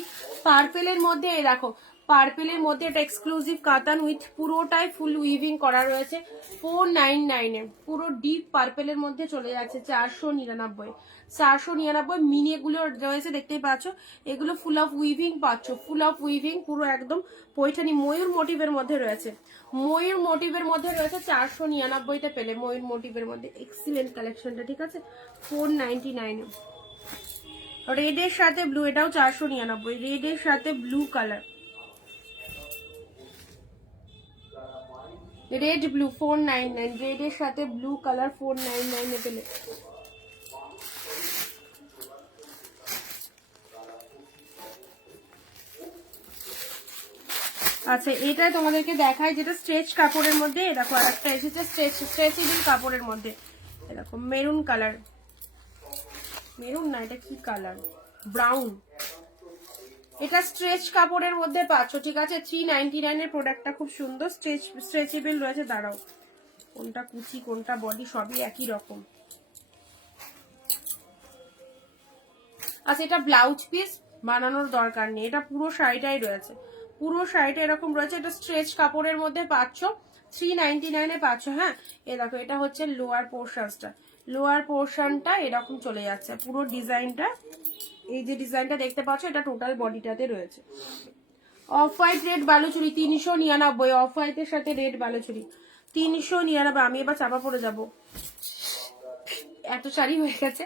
পার্পেলের মধ্যে এই দেখো, পার্পেলের মধ্যে এটা এক্সক্লুসিভ কাতান উইথ পুরোটাই ফুল উইভিং করা রয়েছে 499 এ। পুরো ডিপ পার্পেলের মধ্যে চলে যাচ্ছে 499। 499 মিনি এগুলো রয়েছে, দেখতেই পাচ্ছ। এগুলো ফুল অফ উইভিং পাচ্ছ, ফুল অফ উইভিং পুরো একদম পৈঠানি ময়ূর মোটিভের মধ্যে রয়েছে, ময়ূর মোটিভের মধ্যে রয়েছে। 499তে পেলে ময়ূর মোটিভের মধ্যে এক্সিলেন্ট কালেকশনটা, ঠিক আছে। 499 রেডের সাথে ব্লু, এটাও 499, রেডের সাথে ব্লু কালার, রেড ব্লু 499, রেডের সাথে ব্লু কালার 499 এ পেলে। আচ্ছা, এটা তোমাদেরকে দেখাই যেটা স্ট্রেচ কাপড়ের মধ্যে। দেখো আর একটা এসেছে স্ট্রেচেবল কাপড়ের মধ্যে, দেখো মেরুন কালার, মেরুন না এটা কি কালার, ব্রাউন। এটা স্ট্রেচ কাপড়ের মধ্যে পাচ্ছ, ঠিক আছে। 399 এর প্রোডাক্টটা খুব সুন্দর, স্ট্রেচেবল রয়েছে। দাঁড়াও, কোনটা কুচি কোনটা বডি সবই একই রকম। আচ্ছা, এটা ব্লাউজ পিস বানানোর দরকার নেই, এটা পুরো শাড়িটাই রয়েছে, পুরো শাড়িটা এরকম রয়েছে। এটা স্ট্রেচ কাপড়ের মধ্যে পাচ্ছ, 399 এ পাচ্ছ। হ্যাঁ, এ দেখো এটা হচ্ছে লোয়ার পোর্শনটা, লোয়ার পোর্শনটা এরকম চলে যাচ্ছে পুরো ডিজাইনটা। এই যে ডিজাইনটা দেখতে পাচ্ছ, এটা টোটাল বডিটাতে রয়েছে। Off white red Baluchari 399, of হোয়াইটের সাথে রেড বালুচুরি 399। আমি এবার চাপা পড়ে যাবো, এত শাড়ি হয়ে গেছে।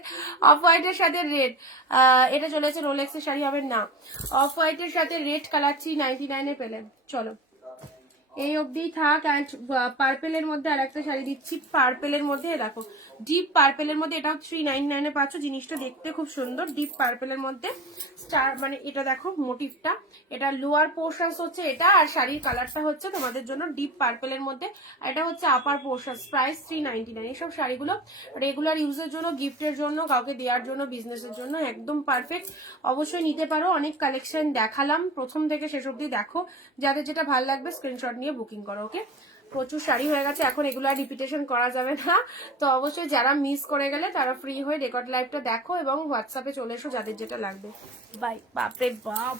অফ হোয়াইটের সাথে রেড, এটা চলে যাচ্ছে রোলেক্স এর শাড়ি হবে না। অফ হোয়াইটের সাথে রেড কালার 399 এ পেলেন। চলো এই অবধি থাক। অ্যান্ড পার্পেলের মধ্যে আর একটা শাড়ি দিচ্ছি, পার্পেলের মধ্যে দেখো, ডিপ পার্পেলের মধ্যে, এটাও 399 এ পাচ্ছ। জিনিসটা দেখতে খুব সুন্দর, ডিপ পার্পেলের মধ্যে স্টার, মানে এটা দেখো মোটিভটা, এটা লোয়ার পোর্শনস হচ্ছে এটা, আর শাড়ির কালারটা হচ্ছে তোমাদের জন্য ডিপ পার্পেলের মধ্যে, আর এটা হচ্ছে আপার পোর্শনস। প্রাইস 399। এইসব শাড়িগুলো রেগুলার ইউজের জন্য, গিফটের জন্য, কাউকে দেওয়ার জন্য, বিজনেসের জন্য একদম পারফেক্ট। অবশ্যই নিতে পারো। অনেক কালেকশন দেখালাম, প্রথম থেকে শেষ অবধি দেখো, যাদের যেটা ভালো লাগবে স্ক্রিনশট নিয়ে বুকিং করো। ওকে, প্রচুর শাড়ি হয়ে গেছে, এখন এগুলো আর রিপিটেশন করা যাবে না। তো অবশ্যই যারা মিস করে গেলে তারা ফ্রি হয়ে রেকর্ড লাইভটা দেখো এবং হোয়াটসঅ্যাপে চলে এসো যাদের যেটা লাগবে। বাই। বাপরে বাপ।